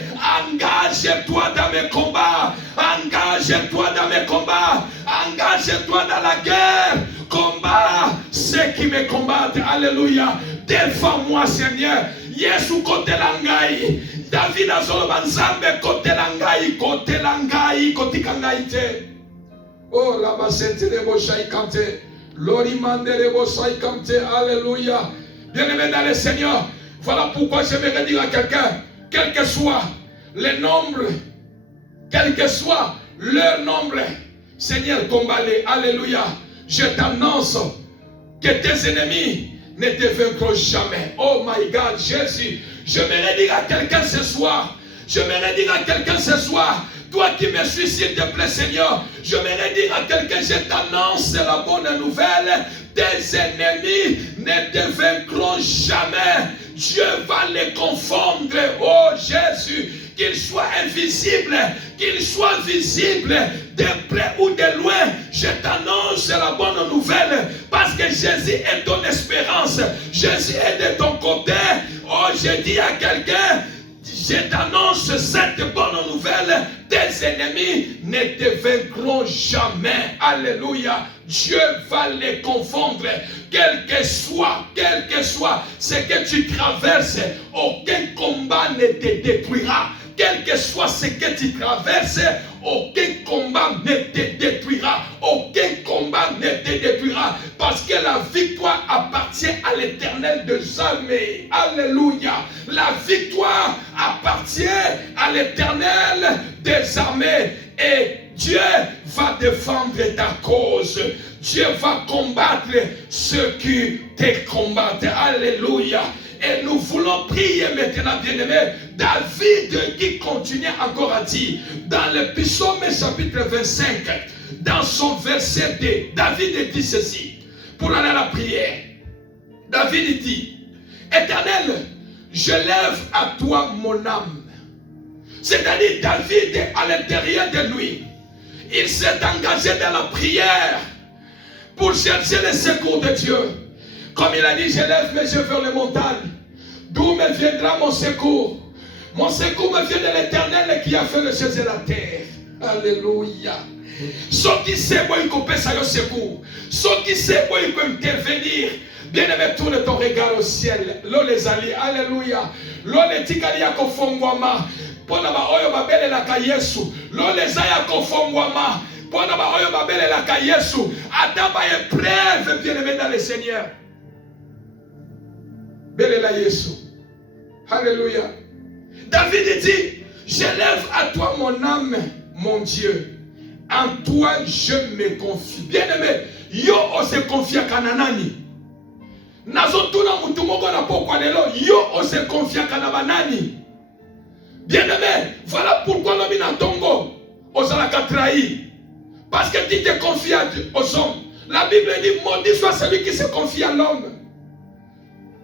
engage-toi dans mes combats. Engage-toi dans mes combats. Engage-toi dans la guerre. Combat ceux qui me combattent. Alléluia. Défends-moi, Seigneur. Yesu côté langai. David a solo banzambe côté langai, côté langai, côté kangaite. Oh, la basette de Boshai Kante. L'orimande de Boshai Kante. Alléluia. Bien-aimé dans le Seigneur. Voilà pourquoi j'aimerais dire à quelqu'un, quel que soit le nombre, quel que soit leur nombre, Seigneur, combat-les. Alléluia. Je t'annonce que tes ennemis ne te vaincront jamais. Oh my God, Jésus. J'aimerais dire à quelqu'un ce soir, toi qui me suis, s'il te plaît, Seigneur, j'aimerais dire à quelqu'un, je t'annonce la bonne nouvelle. Tes ennemis ne te vaincront jamais. Dieu va les confondre. Oh Jésus, qu'ils soient invisibles, qu'ils soient visibles, de près ou de loin. Je t'annonce la bonne nouvelle parce que Jésus est ton espérance. Jésus est de ton côté. Oh, je dis à quelqu'un, je t'annonce cette bonne nouvelle. Tes ennemis ne te vaincront jamais. Alléluia. Dieu va les confondre. Quel que soit ce que tu traverses, aucun combat ne te détruira. Quel que soit ce que tu traverses, aucun combat ne te détruira. Aucun combat ne te détruira. Parce que la victoire appartient à l'Éternel des armées. Alléluia. La victoire appartient à l'Éternel des armées. Et Dieu va défendre ta cause. Dieu va combattre ceux qui te combattent. Alléluia. Et nous voulons prier maintenant, bien-aimés. David qui continue encore à dire, dans le psaume chapitre 25, dans son verset 2, David dit ceci, pour aller à la prière. David dit, Éternel, je lève à toi mon âme. C'est-à-dire David, à l'intérieur de lui, il s'est engagé dans la prière pour chercher le secours de Dieu. Comme il a dit, je lève mes yeux vers les montagnes. D'où me viendra mon secours? Mon secours me vient de l'Éternel qui a fait le ciel et la terre. Alléluia. Ceux qui savent qu'il peut faire le secours, ceux qui savent qu'il peut intervenir, bien-aimé, tourne ton regard au ciel. L'eau les alliés. Alléluia. L'eau les tikali ya kofongwama. Pona ba oyo babele la ka Yesu. L'eau les aya kofongwama. Pona ba oyo babele la ka Yesu. Ataba épreuve, bien-aimé dans le Seigneur. Belela Yesu. Alléluia. David dit, je lève à toi mon âme, mon Dieu. En toi je me confie. Bien-aimé, yo ose confie à Kananani. Nazotuna mutu moko na pokwa lelo, yo ose confie à Kanabanani. Bien-aimé, voilà pourquoi l'homme n'a tongo osalaka trahi. Parce que tu te confies aux hommes. La Bible dit, maudit soit celui qui se confie à l'homme.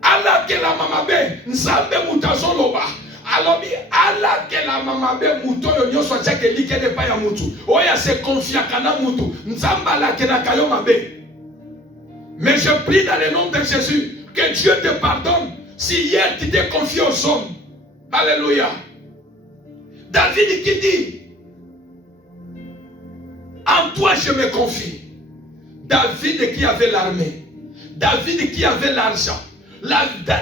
Allah ke la mamabe, nzambe mutazo loba. Alobi, Allah ke la mamabe muto yo nyoso chake like de pa ya mutu. Oya se confia kana mutu, nzamba la ke na kayo mabe. Mais je prie dans le nom de Jésus que Dieu te pardonne si hier tu t'es confié aux hommes. Alléluia. David qui dit, en toi je me confie. David qui avait l'armée, David qui avait l'argent,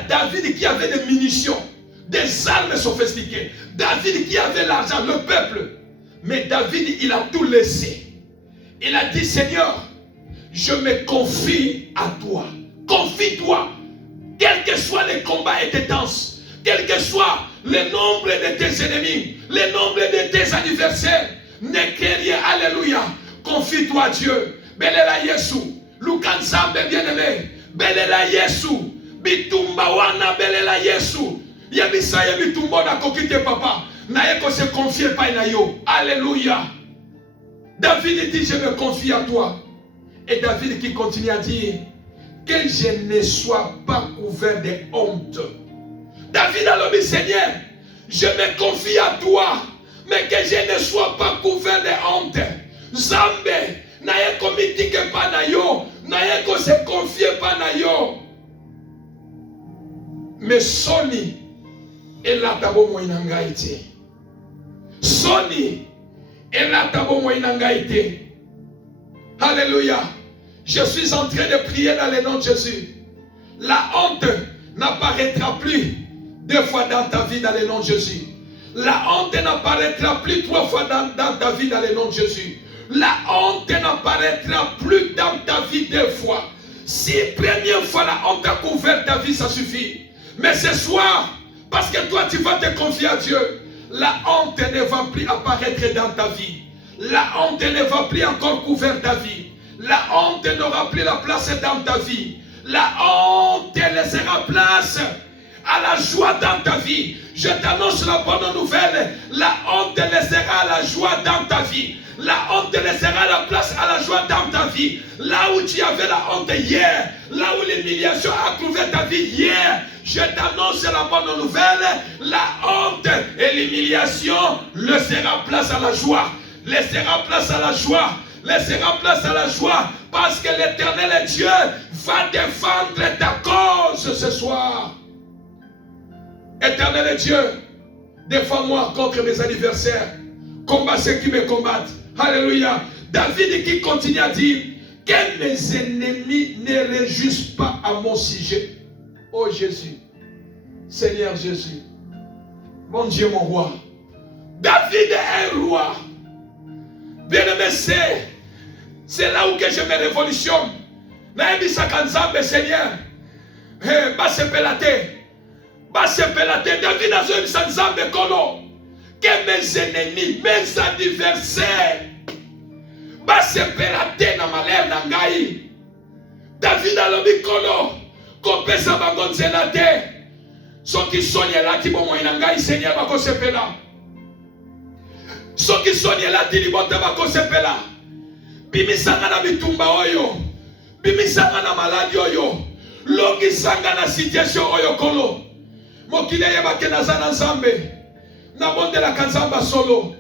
David qui avait des munitions, des armes sophistiquées, David qui avait l'argent, le peuple. Mais David, il a tout laissé. Il a dit, Seigneur, je me confie à toi. Confie-toi. Quel que soit les combats et tes danses, quel que soit le nombre de tes ennemis, le nombre de tes adversaires, ne crains rien. Alléluia. Confie-toi à Dieu. Belela Yesu. Lukanzambe bien-aimé. Belela Yesu. Bitumba wana belela Yesu. Yabisa yabitumba na kokite papa. Na yeko se confie pas na yo. Alléluia. David dit, je me confie à toi. Et David qui continue à dire, que je ne sois pas couvert de honte. David a dit, Seigneur, je me confie à toi, mais que je ne sois pas couvert de honte. Zambe, na yeko mitike pa na yo, na yeko se confie pa na yo. Mais Soni, elle a tabo mo inangaite. Soni, elle a tabo mo inangaite. Alléluia. Je suis en train de prier dans le nom de Jésus. La honte n'apparaîtra plus 2 fois dans ta vie dans le nom de Jésus. La honte n'apparaîtra plus 3 fois dans ta vie dans le nom de Jésus. La honte n'apparaîtra plus dans ta vie 2 fois. Si première fois la honte a couvert ta vie, ça suffit. Mais ce soir, parce que toi tu vas te confier à Dieu, la honte ne va plus apparaître dans ta vie. La honte ne va plus encore couvrir ta vie. La honte n'aura plus la place dans ta vie. La honte laissera place à la joie dans ta vie. Je t'annonce la bonne nouvelle. La honte laissera la joie dans ta vie. La honte laissera la place à la joie dans ta vie. Là où tu avais la honte hier, là où l'humiliation a couvert ta vie hier, je t'annonce la bonne nouvelle. La honte et l'humiliation laissera place à la joie. Laissera place à la joie. Laissera place à la joie. Parce que l'Éternel Dieu va défendre ta cause ce soir. Éternel Dieu, défends-moi contre mes adversaires. Combat ceux qui me combattent. Alléluia. David qui continue à dire, que mes ennemis ne réjouissent pas à mon sujet. Oh Jésus, Seigneur Jésus, mon Dieu, mon roi. David est un roi. Bien-aimé, c'est là où que je me révolutionne. Naïbisa Kanzambe, Seigneur. Basse pelate. David a joué Sanzambe Kolo. Que mes ennemis, mes adversaires, basse pelate na malheur na ngai. David a lobi Kolo. Kopesa bagonzela te. Soki sonia lati bomo inangai Seigneur bako sepela. Soki sonia lati libota bako sepela. Bimisanga na bitumba oyo. Bimisanga na maladi oyo. Logi sanga na situation oyo kolo. Mokile yebake na zana nzambe. Na bonde la kanzamba solo.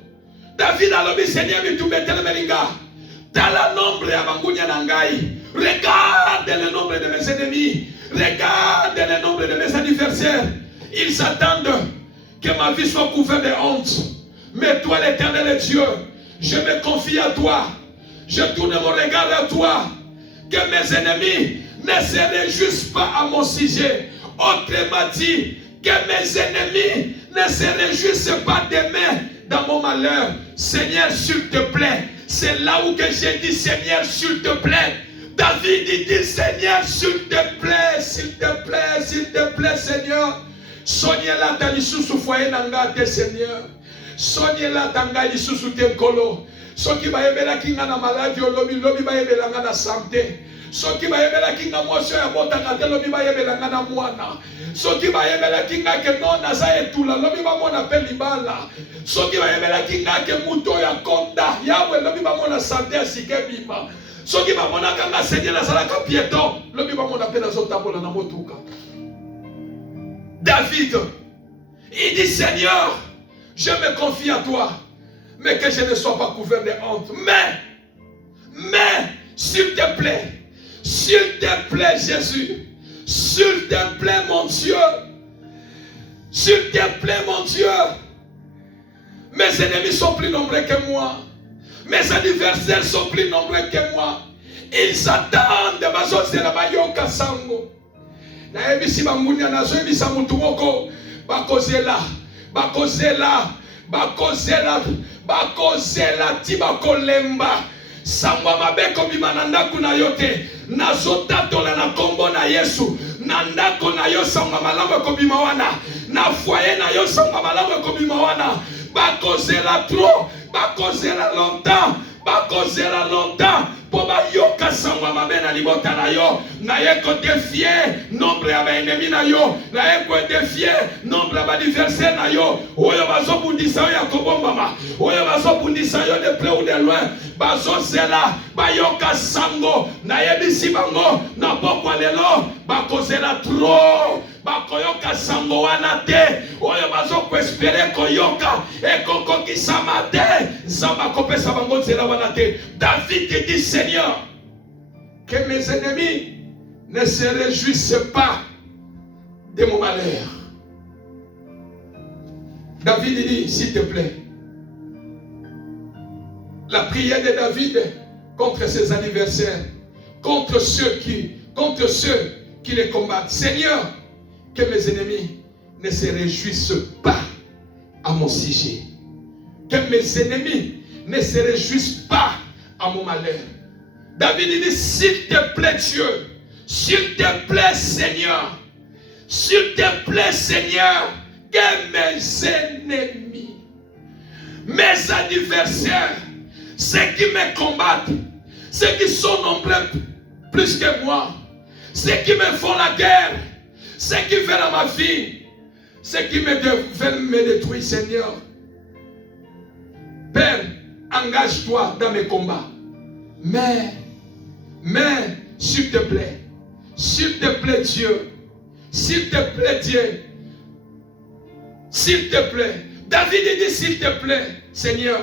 David a lobi Seigneur bitumbe telemelinga. Tala nombre ya bangunya na ngai. Regarde le nombre de mes ennemis. Regarde le nombre de mes adversaires. Ils s'attendent que ma vie soit couverte de honte. Mais toi, l'Éternel Dieu, je me confie à toi. Je tourne mon regard vers toi. Que mes ennemis ne se réjouissent pas à mon sujet. Autrement dit, que mes ennemis ne se réjouissent pas demain dans mon malheur. Seigneur, s'il te plaît. C'est là où que j'ai dit, Seigneur, s'il te plaît. David dit, Seigneur, s'il te plaît, s'il te plaît, s'il te plaît, Seigneur. Sonia la tani susu foye nanga te, Seigneur. Sonia la tanga li susu te kolo. Soki ba yebela kinga na maladi lobi ba yebela nga na santé. Soki ba yebela kinga mwosyo ya botaka te lobi ba yebela nga na mwana. Soki ba yebela kinga ke nona za etula lobi ba mona pe libala. Soki ba yebela kinga ke muto ya konda yawe lobi ba mona santé asike bima. Soki ba mona kanga Seigneur na salaka piéton lobi ba mona pe na zotambola na motuka. David, il dit Seigneur, je me confie à toi, mais que je ne sois pas couvert de honte. Mais, s'il te plaît, Jésus, s'il te plaît, mon Dieu, s'il te plaît, mon Dieu, mes ennemis sont plus nombreux que moi, mes adversaires sont plus nombreux que moi, ils attendent de ma zone de la Bayoka Sango. Na ebisi bangunya nazo ebisa mutu moko bakozela ti bakolemba sangwa mabeko bimana ndaku na yote nazo tatola na kombo na Yesu na ndako na yo sangwa malamu ekobima wana na foyer na yo sangwa malamu ekobima wana bakozela trop bakozela longtemps pour bayoka sangwa mabe na libota na yo na ye ko défier nombre ya ba ennemi na yo na ye ko défier nombre ya ba adversaire na yo oyo bazobundisa yo ya kobombama oyo bazobundisa yo de près ou de loin bazozela bayoka sango na yebisi bango na pokwa lelo bakozela trop bakoyoka sango wana te oyo bazoko espérer koyoka ekokokisama te nzamba kopesa bango nzela wana te. David dit Seigneur, que mes ennemis ne se réjouissent pas de mon malheur. David dit s'il te plaît, la prière de David contre ses adversaires, contre ceux qui les combattent. Seigneur, que mes ennemis ne se réjouissent pas à mon sujet. Que mes ennemis ne se réjouissent pas à mon malheur. David dit, s'il te plaît Dieu, s'il te plaît Seigneur, s'il te plaît Seigneur, que mes ennemis, mes adversaires, ceux qui me combattent, ceux qui sont nombreux plus que moi, ceux qui me font la guerre, ceux qui veulent ma vie, ceux qui veulent me détruire, Seigneur. Père, engage-toi dans mes combats. Mais, s'il te plaît Dieu, s'il te plaît Dieu, s'il te plaît. David dit s'il te plaît, Seigneur,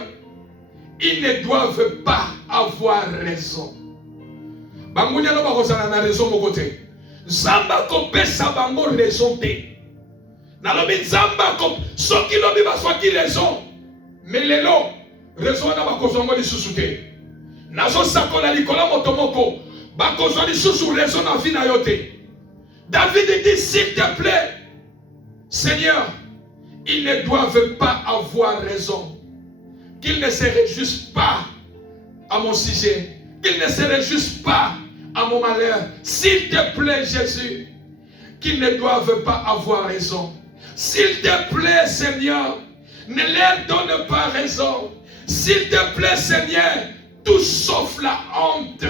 ils ne doivent pas avoir raison. Bangunya no bakozala na raison mon côté. Zamba kopesa bango raison te. Na lobi zamba ko soki lobi ba soki raison. Mais lelo raison na bakozongo lisusu te. Nazo sakola likola motomoko. Bakozwa lisusu raison na vie na yo te. David dit, s'il te plaît, Seigneur, ils ne doivent pas avoir raison. Qu'ils ne se réjouissent pas à mon sujet. Qu'ils ne se réjouissent pas à mon malheur. S'il te plaît, Jésus, qu'ils ne doivent pas avoir raison. S'il te plaît, Seigneur, ne leur donne pas raison. S'il te plaît, Seigneur, tout sauf la honte.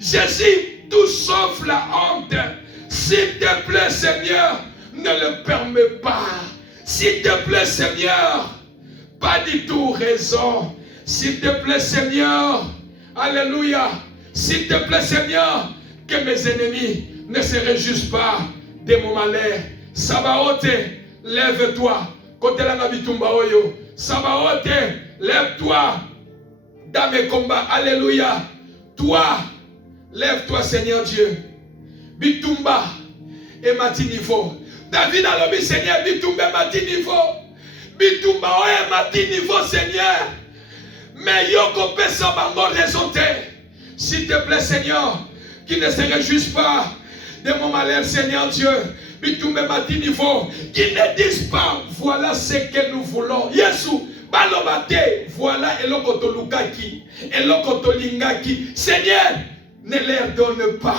Jésus, tout sauf la honte. S'il te plaît, Seigneur, ne le permets pas. S'il te plaît, Seigneur, pas du tout raison. S'il te plaît, Seigneur, alléluia. S'il te plaît, Seigneur, que mes ennemis ne se réjouissent pas de mon malheur. Sabaoth, lève-toi. Côté la nabitumba oyo. Sabaoth, lève-toi dans mes combats. Alléluia. Toi, lève-toi, Seigneur Dieu. Bitumba et matinivo. David a dit, Seigneur, bitumba et matinivo. Bitumba et matinivo, Seigneur. Mais yoko pesa bango raisonné. S'il te plaît, Seigneur, qui ne se réjouissent pas de mon malheur, Seigneur Dieu. Bitumba et matinivo. Qui ne disent pas, voilà ce que nous voulons. Yesu. Balobate, voilà Elokoto Lukaki, Elokoto Lingaki. Seigneur, ne leur donne pas,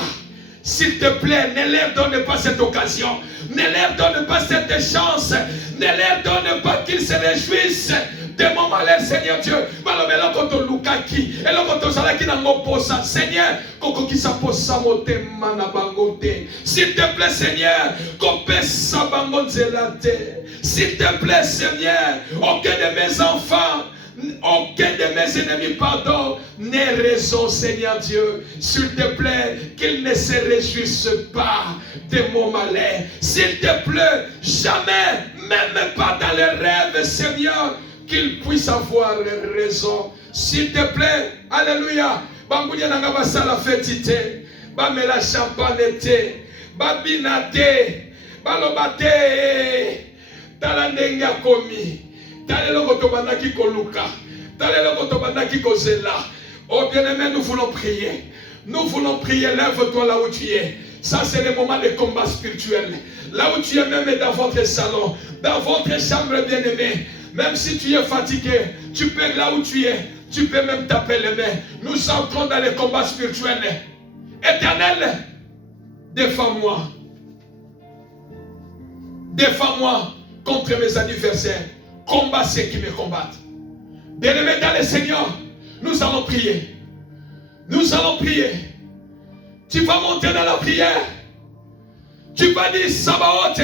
s'il te plaît, ne leur donne pas cette occasion, ne leur donne pas cette chance, ne leur donne pas qu'ils se réjouissent de mon malheur, Seigneur Dieu. Balobate Elokoto Lukaki, Elokoto Salaki Nangoposa, Seigneur, Koko Kisaposa Motema na Bangote. S'il te plaît, Seigneur, Kopesa Bangonzelate. S'il te plaît, Seigneur, aucun de mes enfants, aucun de mes ennemis, pardon, n'ait raison, Seigneur Dieu. S'il te plaît, qu'ils ne se réjouissent pas de mon malheur. S'il te plaît, jamais, même pas dans les rêves, Seigneur, qu'ils puissent avoir raison. S'il te plaît, alléluia. Bambounia nanga basala fetite, bamela champagne te, babinate, balobate. Talandenga komi, talelo kotobandaki koluka, talelo kotobandaki kozela. Oh bien-aimé, nous voulons prier. Nous voulons prier. Lève-toi là où tu es. Ça, c'est le moment de combat spirituel. Là où tu es, même dans votre salon, dans votre chambre, bien-aimé. Même si tu es fatigué, tu peux là où tu es. Tu peux même taper les mains. Nous entrons dans le combat spirituel. Éternel, défends-moi. Défends-moi contre mes adversaires. Combat ceux qui me combattent. Bien-aimés dans le Seigneur, nous allons prier. Nous allons prier. Tu vas monter dans la prière. Tu vas dire, Sabaoth,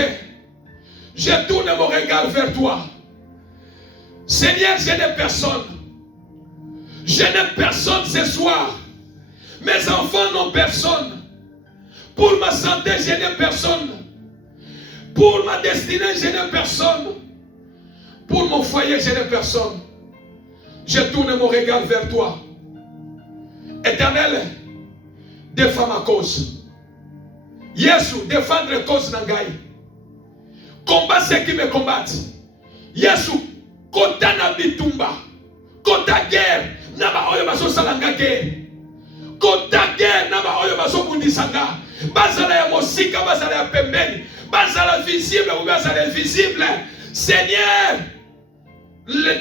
je tourne mon regard vers toi. Seigneur, je n'ai personne. Je n'ai personne ce soir. Mes enfants n'ont personne. Pour ma santé, je n'ai personne. Pour ma destinée, je n'ai personne. Pour mon foyer, je n'ai personne. Je tourne mon regard vers toi. Éternel, défends ma cause. Yesu, défendre la cause d'Angaï. Combat ceux qui me combattent. Yesu, kota na bitumba. Kota guerre. Naba oyo baso salanga guerre. Kota guerre. Naba oyo baso bundisanga. Bazala ya mosika, bazala ya pembeni. Bazala visible ou bazala invisible. Seigneur,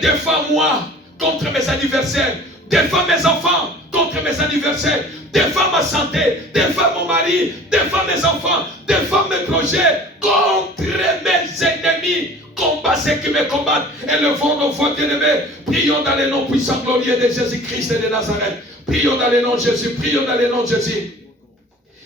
défends-moi contre mes adversaires. Défends mes enfants contre mes adversaires. Défends ma santé. Défends mon mari. Défends mes enfants. Défends mes projets contre mes ennemis. Combat ceux qui me combattent. Élevons nos voix bien-aimées. Prions dans le nom puissant glorieux de Jésus-Christ et de Nazareth. Prions dans le nom de Jésus. Prions dans le nom de Jésus.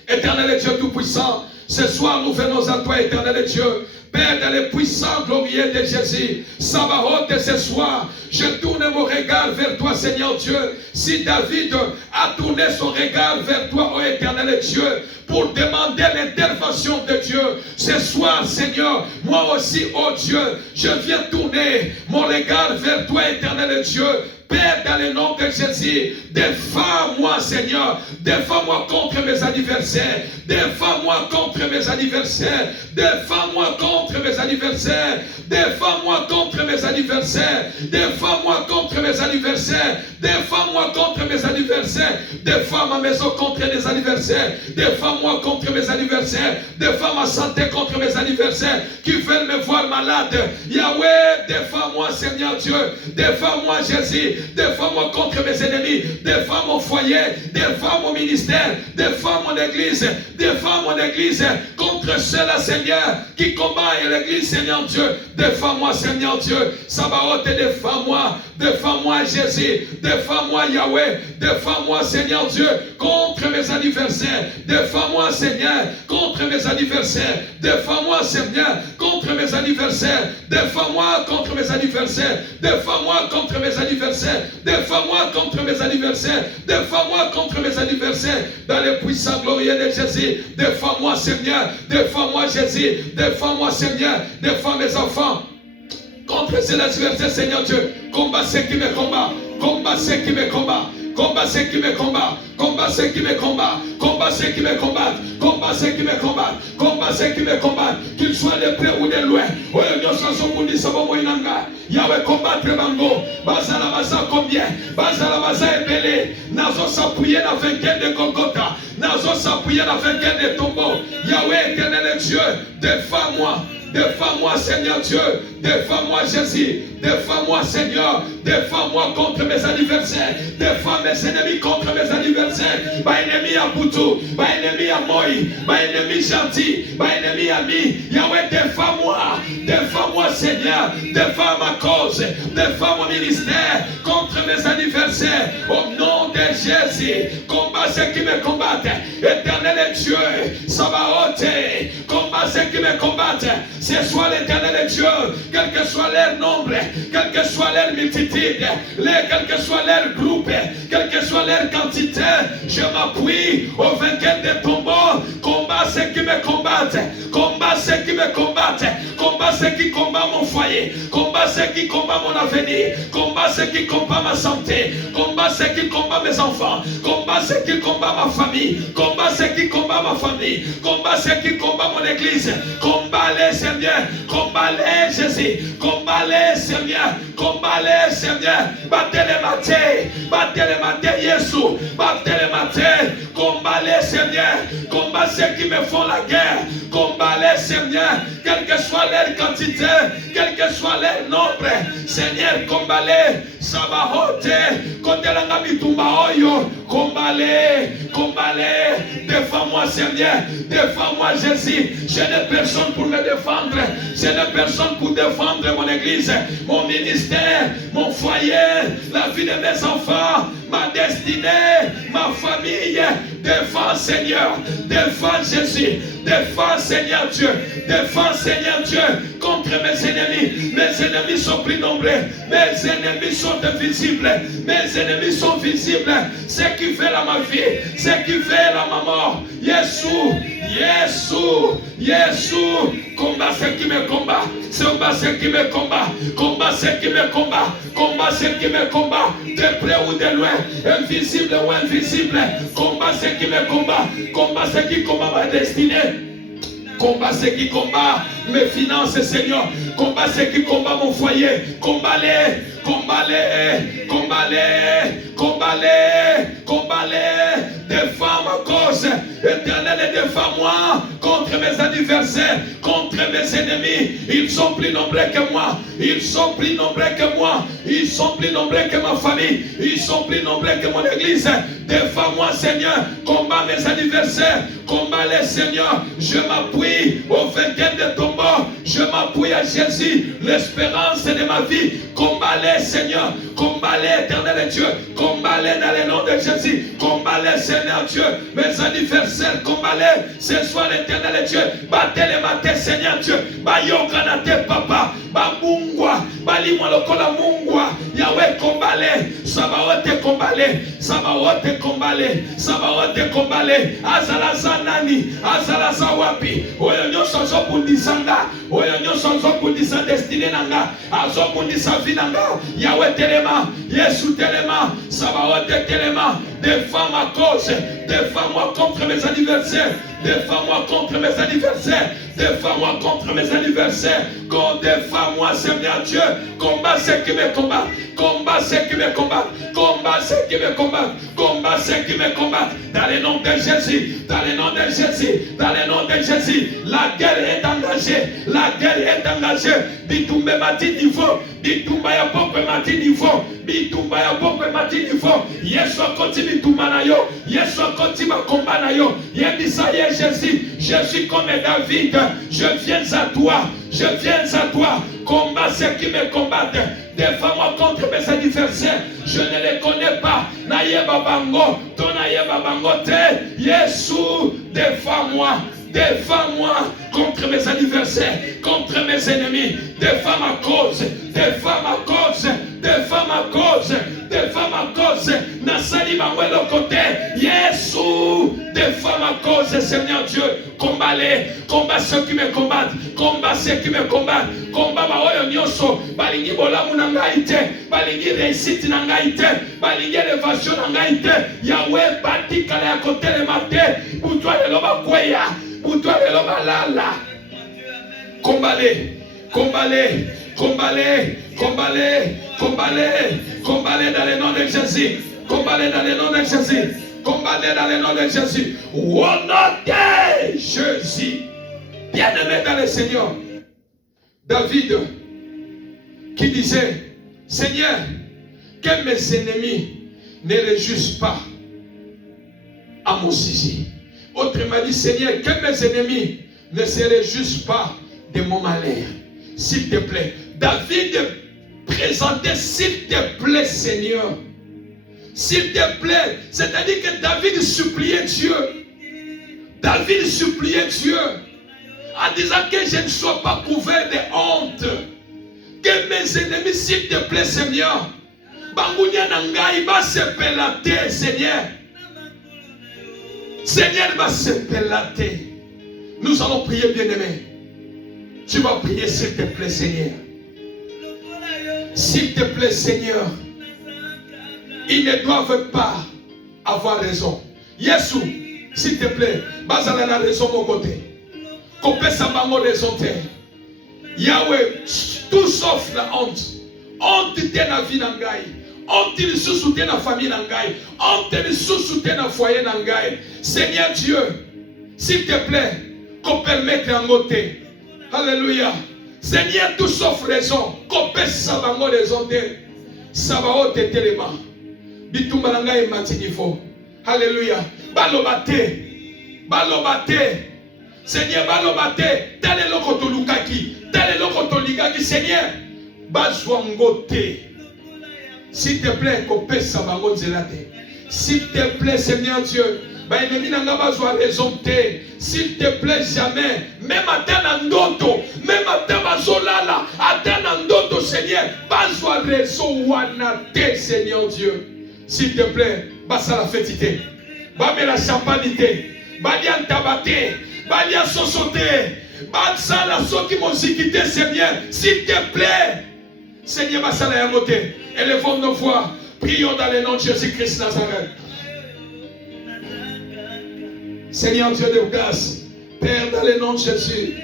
Éternel Dieu Tout-Puissant, ce soir nous venons à toi, éternel Dieu. Père, dans le puissant glorieux de Jésus, Sabaoth, ce soir, je tourne mon regard vers toi, Seigneur Dieu. Si David a tourné son regard vers toi, ô éternel Dieu, pour demander l'intervention de Dieu, ce soir, Seigneur, moi aussi, ô Dieu, je viens tourner mon regard vers toi, éternel Dieu. Père, dans le nom de Jésus, défends-moi, Seigneur. Défends-moi contre mes adversaires. Défends-moi contre mes adversaires. Défends-moi contre mes adversaires. Défends-moi contre mes adversaires. Défends-moi contre mes adversaires. Défends-moi contre mes adversaires. adversaires. Défends ma maison contre les adversaires. Défends-moi contre mes adversaires. Défends ma santé contre mes adversaires qui veulent me voir malade. Yahweh, défends-moi, Seigneur Dieu. Défends-moi, Jésus. Défends-moi contre mes ennemis. Défends mon foyer. Défends mon ministère. Défends mon église. Défends mon église contre ceux-là, Seigneur, qui combattent l'église, Seigneur Dieu. Défends-moi, Seigneur Dieu. Sabaoth, défends-moi. Défends-moi, Jésus. Défends-moi, Yahweh. Défends-moi, Seigneur Dieu, contre mes adversaires. Défends-moi, Seigneur, contre mes adversaires. Défends-moi, Seigneur, contre mes adversaires. Défends-moi contre mes adversaires. Défends-moi contre mes adversaires. Défends-moi contre mes adversaires. Défends-moi contre mes adversaires. Dans le puissant glorieux de Jésus. Défends-moi, Seigneur. Défends-moi, Jésus. Défends-moi, Seigneur. Défends mes enfants contre ces adversaires, Seigneur Dieu. Combat ceux qui me combattent. Combat ceux qui me combattent. Combat ceux qui me combattent. Combat ceux qui me combattent. Combat ceux qui me combattent. Combat ceux qui me combattent. Combat ceux qui me combattent. Qu'ils soient de près ou de loin. Yahweh combattre bango. Bazala baza combien? Bazala baza ébélé. Nazo s'appuyer dans la vainqueur de Golgotha. Nazo s'appuyer dans la vainqueur de tombeau. Yahweh éternel Dieu, défends-moi. Défends-moi, Seigneur Dieu. Défends-moi, Jésus. Défends-moi, Seigneur. Défends-moi contre mes adversaires. Défends mes ennemis contre mes adversaires. Ma ennemi à Boutou. Ma ennemi à Moi. Ma ennemi gentil. Ma ennemi ami. Yahweh, défends-moi. Défends-moi, Seigneur. Défends ma cause. Défends mon ministère contre mes adversaires. Au nom de Jésus. Combat ceux qui me combattent. Éternel Dieu. Sabaoth. Combat ceux qui me combattent. Ce soit l'éternel Dieu, quel que soit leur nombre, quel que soit leur multitude, quel que soit leur groupe, quelle que soit leur quantité, je m'appuie au vainqueur des tombeaux. Combat ceux qui me combattent, combat ceux qui me combattent, combat ceux qui combattent mon foyer, combat ceux qui combattent mon avenir, combat ceux qui combattent ma santé, combat ceux qui combattent mes enfants, combat ceux qui combattent ma famille, combat ceux qui combattent ma famille, combat ceux qui combattent mon église, combat-les, Seigneur, combat-les, Jésus, combat-les, Seigneur, combat-les, Seigneur, battez-les matin, Jésus, battez-les matin, combat-les, Seigneur, combat ceux qui me font la guerre, combat-les, Seigneur, quelle que soit leur quantité, quel que soit leur nombre, Seigneur, combat-les, Sabaoth, Kotelanga Mitumba Oyo, combat-les, combat-les, défends-moi, Seigneur, défends-moi, Jésus, je n'ai personne pour me défendre, je n'ai personne pour défendre mon église, mon ministère, mon foyer, la vie de mes enfants, ma destinée, ma famille. Défends, Seigneur, défends Jésus, défends, Seigneur Dieu, défends, Seigneur Dieu, contre mes ennemis. Mes ennemis sont plus nombreux, mes ennemis sont invisibles, mes ennemis sont visibles. Ceux qui veulent ma vie, ceux qui veulent ma mort. Jésus, combat ceux qui me combattent, combat ceux qui me combattent, combat ceux qui me combattent, combat ceux qui me combattent, de près ou de loin, invisible ou invisible, combat ceux qui me combattent, combat ceux qui combattent ma destinée. Combat ceux qui combattent mes finances, Seigneur. Combat ceux qui combattent mon foyer. Combat-les, combat-les, combat-les, combat-les, combat-les. Défends ma cause. Éternel, défends-moi contre mes adversaires, contre mes ennemis. Ils sont plus nombreux que moi. Ils sont plus nombreux que moi. Ils sont plus nombreux que ma famille. Ils sont plus nombreux que mon église. Défends-moi, Seigneur. Combat mes adversaires. Combat-les, Seigneur. Je m'appuie au vainqueur de tombeau. Je m'appuie à Jésus, l'espérance de ma vie. Combat-les, Seigneur. Combat-les, éternel Dieu. Combat-les dans le nom de Jésus. Combat-les, Seigneur Dieu. Mes adversaires, combat-les. Ce soir, l'éternel Dieu. Battez-les matin, Seigneur Dieu. Bayokanate, papa. Bamungwa. Balimwa lokola mungwa. Yahweh, combat-les. Sabaoth, combat-les. Sabaoth, combat-les. Sabaoth, combat-les. Azalaza nani. Azalaza wapi. Oyo nyoso zopundisanga. Oyo nyoso zopundisa destiné nanga. Azopundisa vie nanga. Yahweh telema. Yesu telema. Sabaoth telema. Défends ma cause. Défends-moi contre mes adversaires. Défends-moi contre mes adversaires. Défends-moi contre mes adversaires. Défends-moi, Seigneur Dieu. Combat ceux qui me combattent. Combat combat ceux qui me combattent, combat ceux qui me combattent, combat ceux qui me combattent, dans le nom de Jésus, dans le nom de Jésus, dans le nom de Jésus. La guerre est engagée, la guerre est engagée. Bitumbe mati niveau, bitumba ya pokwe mati niveau, bitumba ya pokwe mati niveau. Yesu akoti bitumba na yo, Yesu akoti makomba na yo. Yebisa ye Jésus, je suis comme David, je viens à toi, je viens à toi. Combat ceux qui me combattent, défends-moi contre mes adversaires. Je ne les connais pas. Nayeba bango, ton nayeba bango te. Yesu, défends-moi. Défends-moi contre mes adversaires, contre mes ennemis. Défends ma cause, défends ma cause, défends ma cause, défends ma cause. Nasali bango côté. Yesu, défends ma cause, Seigneur Dieu. Combat-les, combat ceux qui me combattent, combat ceux qui me combattent. Combat ma oyo nyoso, balingi bolamu na ngai te, balingi réussite na ngai te, balingi élévation na ngai te. Yahweh batika ya côté le matin, pour toi le loba kweya. Pour toi, le lala. Combat-les, combat-les, combat-les, combat-les, combat-les, combat-les dans le nom de Jésus. Combat-les dans le nom de Jésus. Combat-les dans le nom de Jésus. Au nom de Jésus. Bien-aimé dans le Seigneur. David qui disait, Seigneur, que mes ennemis ne réjouissent pas à mon sujet. Autrement dit, Seigneur, que mes ennemis ne se réjouissent pas de mon malheur. S'il te plaît. David présentait, s'il te plaît, Seigneur. S'il te plaît. C'est-à-dire que David suppliait Dieu. David suppliait Dieu. En disant que je ne sois pas couvert de honte. Que mes ennemis, s'il te plaît, Seigneur. Bangounia nangai va se pelater, Seigneur. Seigneur va se pelater. Nous allons prier, bien-aimé. Tu vas prier, s'il te plaît, Seigneur. S'il te plaît, Seigneur. Ils ne doivent pas avoir raison. Yesu, s'il te plaît, bazala na raison mon côté. Kopé sa bango raison te. Yahweh, tout sauf la honte. Honte te na vie nangai. Honte te sous na famille nangai. Honte te sous na foyer nangai. Seigneur Dieu, s'il te plaît, qu'on permette en côté. Alléluia. Seigneur, tout sauf raison. Kopé sa bango raison te. Sabao te telema. Bitumba nangai matinifo. Alléluia. Balobate. Balobate. Seigneur, balobate. Tale loko tolukaki. Tale loko toligaki. Seigneur, bazwangote. S'il te plaît, kopé sa bango zelate. S'il te plaît, Seigneur Dieu. S'il te plaît, jamais, même à Tanandoto, même à Tabazolala, à Tanandoto, Seigneur, Bazwa raison wanate, Seigneur Dieu. S'il te plaît, Basa la fétité, Bame la champanité, Badian tabate, Badian sosote, Basa la soki mosikité, Seigneur, s'il te plaît, Seigneur, Basa la yamote, élevons nos voix, prions dans le nom de Jésus-Christ Nazareth. Seigneur Dieu de grâce, Père, dans le nom de Jésus,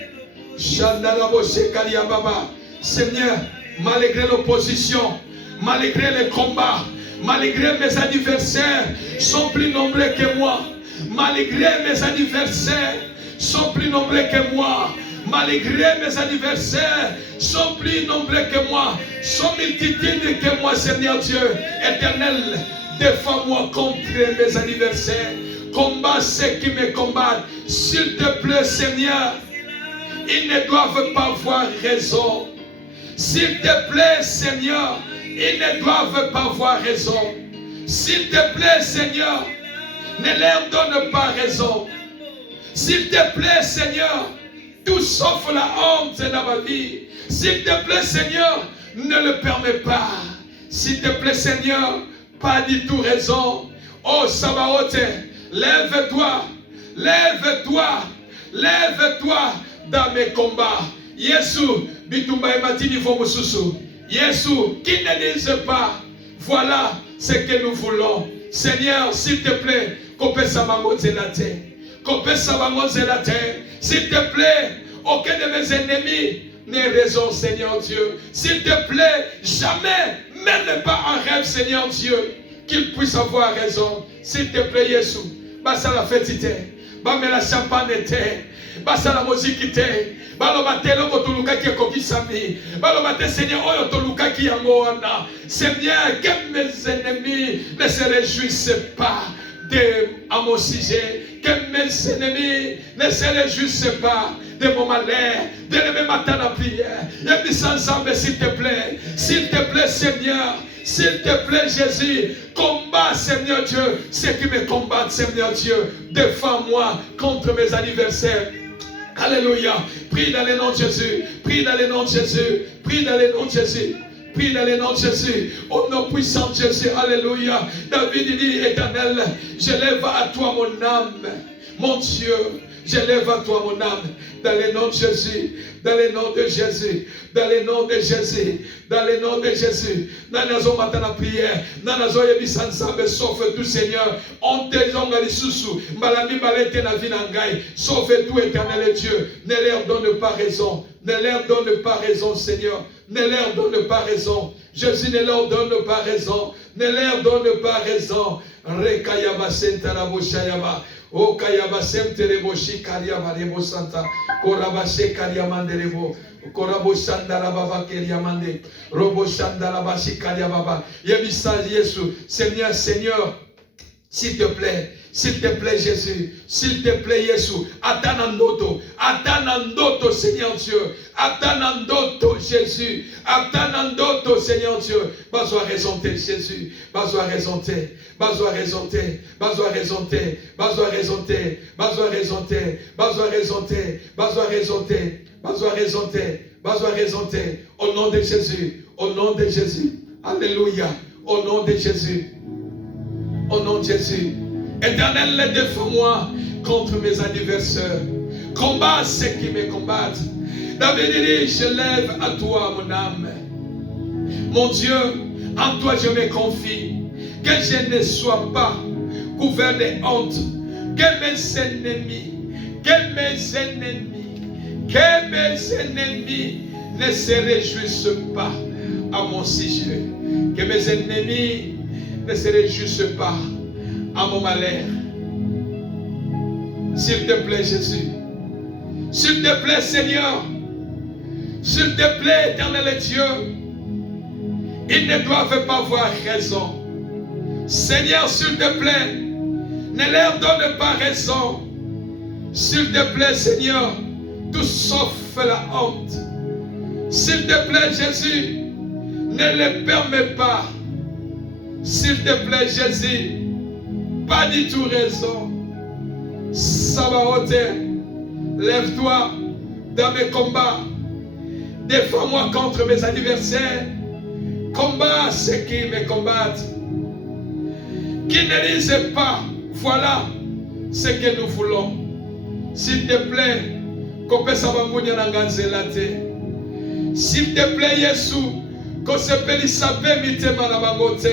Seigneur, malgré l'opposition, malgré les combats, malgré mes adversaires sont plus nombreux que moi, malgré mes adversaires sont plus nombreux que moi, malgré mes adversaires sont plus nombreux que moi, sont multitudes que moi, Seigneur Dieu, éternel, défends-moi contre mes adversaires. Combat ceux qui me combattent. S'il te plaît, Seigneur, ils ne doivent pas avoir raison. S'il te plaît, Seigneur, ils ne doivent pas avoir raison. S'il te plaît, Seigneur, ne leur donne pas raison. S'il te plaît, Seigneur, tout sauf la honte dans ma vie. S'il te plaît, Seigneur, ne le permets pas. S'il te plaît, Seigneur, pas du tout raison. Oh, Sabaoth, lève-toi, lève-toi, lève-toi dans mes combats. Yesu, bitumba ematini vomususu. Yesu, qui ne dise pas, voilà ce que nous voulons. Seigneur, s'il te plaît, kopé sabango zelate. Kopé sabango zelate. S'il te plaît, aucun de mes ennemis n'aie raison, Seigneur Dieu. S'il te plaît, jamais, même pas un rêve, Seigneur Dieu, qu'il puisse avoir raison. S'il te plaît, Jésus, basa la fête, basa la champagne, basa la musique, balobate loko toluka ki ekokisami, balobate Seigneur oyo toluka ki yango wana. Seigneur, que mes ennemis ne se réjouissent pas à mon sujet, que mes ennemis ne se réjouissent pas de mon malheur, de me matin à prière. Et puis ensemble, s'il te plaît, Seigneur, s'il te plaît, Jésus, combat, Seigneur Dieu, ceux qui me combattent, Seigneur Dieu, défends-moi contre mes adversaires. Alléluia. Prie dans le nom de Jésus, prie dans le nom de Jésus, prie dans le nom de Jésus. Prie dans le nom de Jésus, au nom puissant de Jésus, alléluia. David dit, Éternel, je lève à toi mon âme, mon Dieu, je lève à toi mon âme, dans le nom de Jésus, dans le nom de Jésus, dans le nom de Jésus, dans le nom de Jésus. Nanazo matana prière, nanazo yebisan sabe, sauve tout Seigneur, on te zonga lisusu, malami balete na vinangai, sauve tout Éternel Dieu, ne leur donne pas raison, ne leur donne pas raison Seigneur. Ne leur donne pas raison. Jésus ne leur donne pas raison. Ne leur donne pas raison. Rekayaba sentara boshayaba. O kayaba semtere boshi kariaba rebo santa. Korabashe kariamande rebo. Korabo shandara baba keriamande. Robo shandara bashi kariababa. Yebisa Yesu. Seigneur, Seigneur. S'il te plaît Jésus, s'il te plaît Jésus, atanandoto, Seigneur Dieu, atanandoto Jésus, atanandoto Seigneur Dieu, basoa raisonner Jésus, basoa raisonner, au nom de Jésus, alléluia, au nom de Jésus. Au nom de Jésus, Éternel, défends-moi contre mes adversaires. Combat ceux qui me combattent. David dit, je lève à toi mon âme. Mon Dieu, en toi je me confie. Que je ne sois pas couvert de honte. Que mes ennemis ne se réjouissent pas à mon sujet. Que mes ennemis ne se réjouissent pas à mon malheur. S'il te plaît, Jésus. S'il te plaît, Seigneur. S'il te plaît, Éternel Dieu. Ils ne doivent pas avoir raison. Seigneur, s'il te plaît, ne leur donne pas raison. S'il te plaît, Seigneur, tout sauf la honte. S'il te plaît, Jésus, ne les permets pas. S'il te plaît, Jésus, pas du tout raison. Sabaoth, lève-toi dans mes combats. Défends-moi contre mes adversaires. Combat ceux qui me combattent. Qui ne disent pas, voilà ce que nous voulons. S'il te plaît, s'il te plaît, Yesu, que se pélissape mitema na bangote.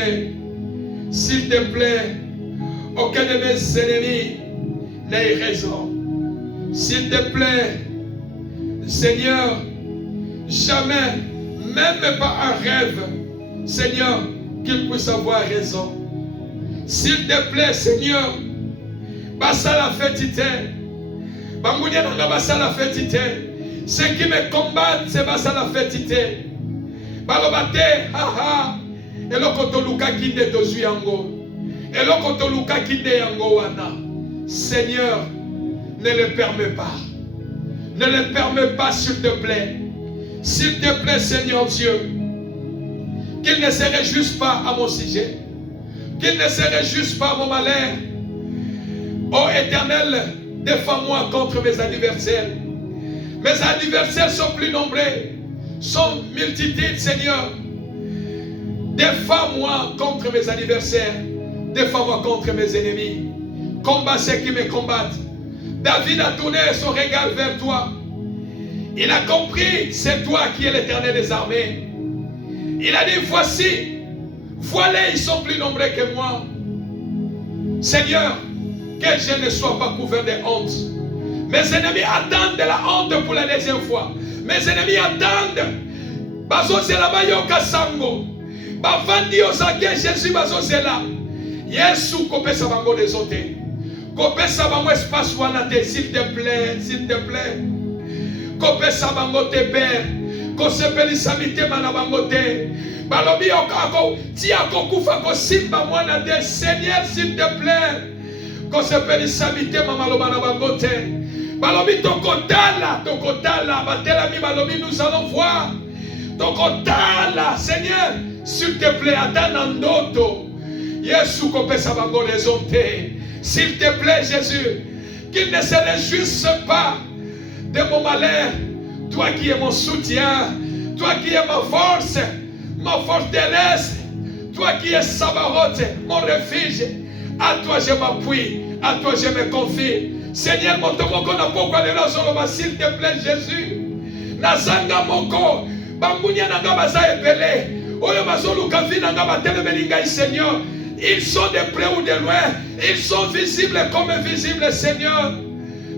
S'il te plaît, aucun de mes ennemis n'ait raison. S'il te plaît, Seigneur, jamais, même pas un rêve, Seigneur, qu'il puisse avoir raison. S'il te plaît, Seigneur, basa la fêtité. Bangounia nanga basa la fêtité. Ceux qui me combattent, c'est basa la fêtité. Balobate, haha. Eloko toluka kinde tozui yango. Eloko toluka kinde yango wana. Seigneur, ne le permets pas. Ne le permets pas, s'il te plaît. S'il te plaît, Seigneur Dieu, qu'il ne se réjouisse pas à mon sujet, qu'il ne se réjouisse pas à mon malheur. Ô Éternel, défends-moi contre mes adversaires. Mes adversaires sont plus nombreux, sont multitudes, Seigneur. Défends-moi contre mes adversaires. Défends-moi contre mes ennemis. Combat ceux qui me combattent. David a tourné son regard vers toi. Il a compris, c'est toi qui es l'Éternel des armées. Il a dit, voici, voilà, ils sont plus nombreux que moi. Seigneur, que je ne sois pas couvert de honte. Mes ennemis attendent de la honte pour la deuxième fois. Mes ennemis attendent. Baso c'est là-bas yoka sango. Bavandi osake Jésus baso c'est là. Yesu kopesa bango des autres. Kopesa bango espace wanate, s'il te plaît, s'il te plaît. Kopesa bango te père. Kosepelisa mitema na bango te. Balobi okako ti akokufa kosimba mwana te. Seigneur s'il te plaît. Kosepelisa mitema maloba na bango te. Balobi tokotala, tokotala. Batelami balobi nous allons voir. Tokotala, Seigneur, s'il te plaît, attends en ndoto. Yesu kopesa bango les onté. S'il te plaît, Jésus, qu'il ne se réjouisse pas de mon malheur. Toi qui es mon soutien, toi qui es ma force terrestre, toi qui es Sabaoth, mon refuge. À toi je m'appuie, à toi je me confie. Seigneur, mon tomoko na pokwa de la s'il te plaît, Jésus. Nazanga moko, bangunya nanga baza epele. Oyo bazoluka vi nanga batelemeli ngai, Seigneur. Ils sont de près ou de loin. Ils sont visibles comme invisibles, Seigneur.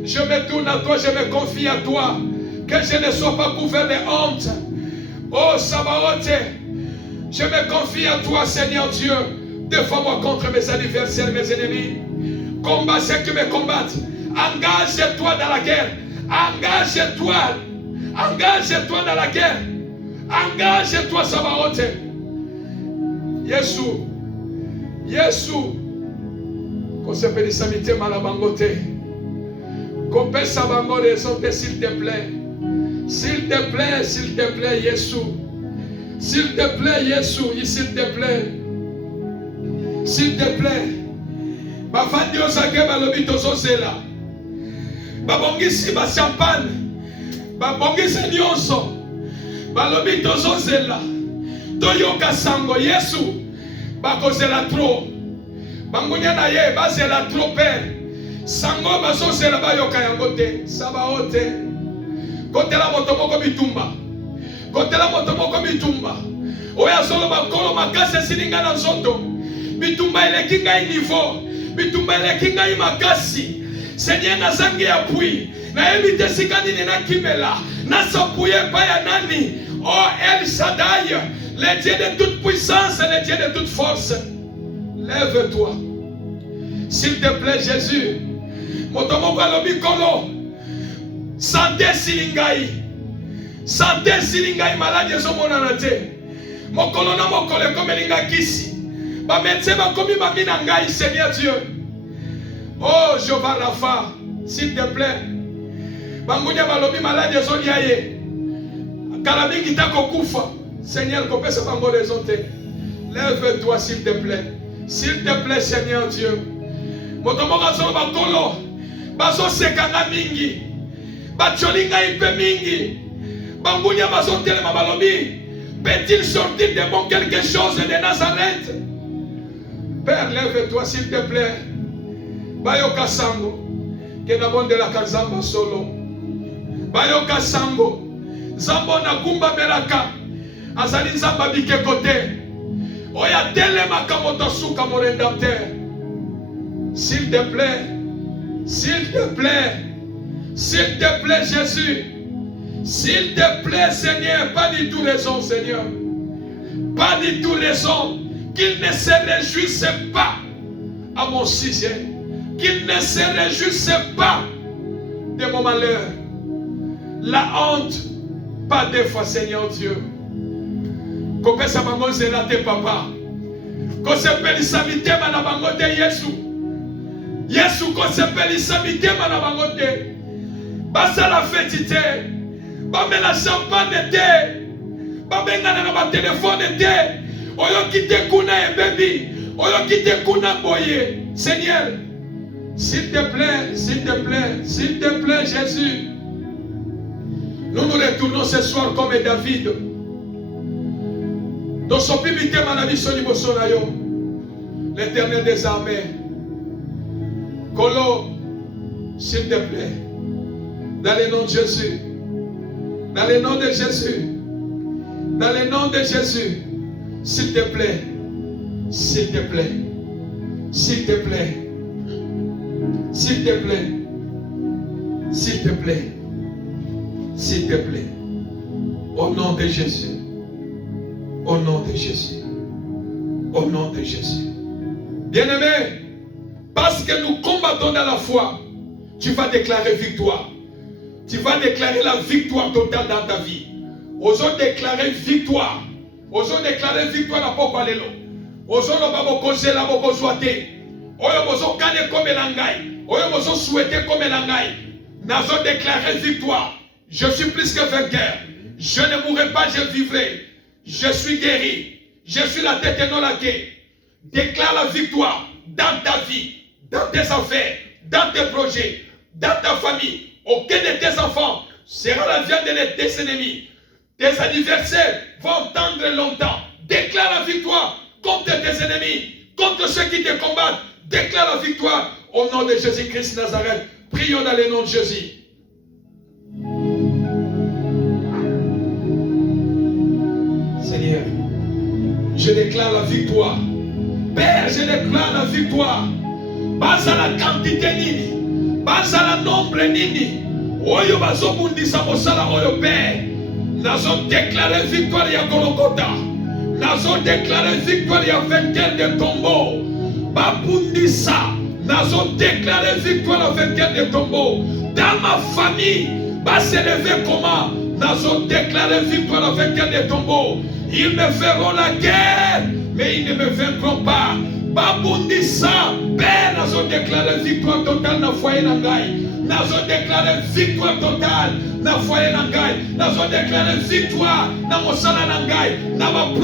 Je me tourne à toi, je me confie à toi. Que je ne sois pas couvert de honte. Oh Sabaoth, je me confie à toi, Seigneur Dieu. Défends-moi contre mes adversaires, mes ennemis. Combat ceux qui me combattent. Engage-toi dans la guerre. Engage-toi. Engage-toi dans la guerre. Engage-toi, Sabaoth. Yesu. Yesu, kosepelisa mitema na bango te. Kopesa bango les autres, s'il te plaît. S'il te plaît, s'il te plaît, Yesu. S'il te plaît, Yesu, s'il te plaît. S'il te plaît. Bafandi osake balobi tozozela. Babongisi ba champagne. Babongisi nyonso. Balobi tozozela. Toyoka sango, Yesu. Bakozela trop. Bangunya na ye bazela trop père. Sango bazozela bayoka yango te. Sabaoth. Kotela moto moko bitumba. Kotela moto moko bitumba. Oya solo bakolo makase silinga na nzoto. Bitumba eleki ngai niveau. Bitumba eleki ngai makasi. Seigneur nazangi appui. Na ebite sikani na kimela. Na sapuye pa ya nani. Oh El Shaddai. Le Dieu de toute puissance, le Dieu de toute force. Lève-toi. S'il te plaît, Jésus. Motomo balobi kolo. Santé silingai. Santé silingai malade ezomona te. Mokolo na mokolo comme linga kisi. Ba médecin ba komi ba mina ngai, Seigneur Dieu. Oh Jehovah Rapha, s'il te plaît. Bangunya balobi malade ezolia ye. Kalabi kitako kufa. Seigneur, kopesa bango les autres. Lève-toi, s'il te plaît. S'il te plaît, Seigneur Dieu. Motomoka solo bakolo. Baso sekanga mingi. Bacholinga ipe mingi. Bangunya baso telema balobi. Peut-il sortir de bon quelque chose de Nazareth? Père, lève-toi, s'il te plaît. Bayoka sango. Que n'abonde de la kazamba solo. Bayoka sango. Zambo na kumba melaka. Azali nzamba bike kote. Oya telema kamoto suka mon rédempteur. S'il te plaît. S'il te plaît. S'il te plaît, Jésus. S'il te plaît, Seigneur. Pas du tout raison, Seigneur. Pas du tout raison. Qu'il ne se réjouisse pas à mon sujet. Qu'il ne se réjouisse pas de mon malheur. La honte. Pas deux fois, Seigneur Dieu. Kopesa bango zela te papa. Kosepelisa mitema na bango te Yesu. Yesu kosepelisa mitema na bango te. Basala feti te. Bamela champagne te. Babengana na ba téléphone te. Oyo kite kuna ebebi. Oyo kite kuna boye. Seigneur, s'il te plaît, s'il te plaît, s'il te plaît Jésus. Nous nous retournons ce soir comme David. L'Éternel des armées. Kolo, s'il te plaît. Dans le nom de Jésus. Dans le nom de Jésus. Dans le nom de Jésus. S'il te plaît. S'il te plaît. S'il te plaît. S'il te plaît. S'il te plaît. S'il te plaît. Au nom de Jésus. Au nom de Jésus. Au nom de Jésus. Bien-aimé, parce que nous combattons dans la foi, tu vas déclarer victoire. Tu vas déclarer la victoire totale dans ta vie. Osons déclarer victoire. Osons déclarer victoire à Pokalelo. Osons le babokoze la bokozwate. Oyo bozo kane comme l'angai. Oyo bozo souhaiter comme l'angai. Nazo déclarer victoire. Je suis plus que vainqueur. Je ne mourrai pas, je vivrai. Je suis guéri. Je suis la tête et non la queue. Déclare la victoire dans ta vie, dans tes affaires, dans tes projets, dans ta famille. Aucun de tes enfants sera la viande de tes ennemis. Tes adversaires vont entendre longtemps. Déclare la victoire contre tes ennemis, contre ceux qui te combattent. Déclare la victoire au nom de Jésus-Christ Nazareth. Prions dans le nom de Jésus. Seigneur, je déclare la victoire. Père, je déclare la victoire. Basa la quantité nini, basa la nombre nini. Oyo bazo bundisa mosala oyo Père. Nazo déclarer victoire ya Golgotha. Nazo déclarer victoire ya vainqueur de tombeau. Babundisa. Nazo déclarer victoire à vainqueur de tombeau. Dans ma famille, va s'élever comment? Nazo déclarer victoire à vainqueur de tombeau. Ils me feront la guerre, mais ils ne me vaincront pas. Babundisa, Père, nazo déclarer victoire totale dans le foyer Nangai. Nazo déclarer victoire totale dans le foyer Nangai. Nazo déclarer victoire dans mon salon Nangai.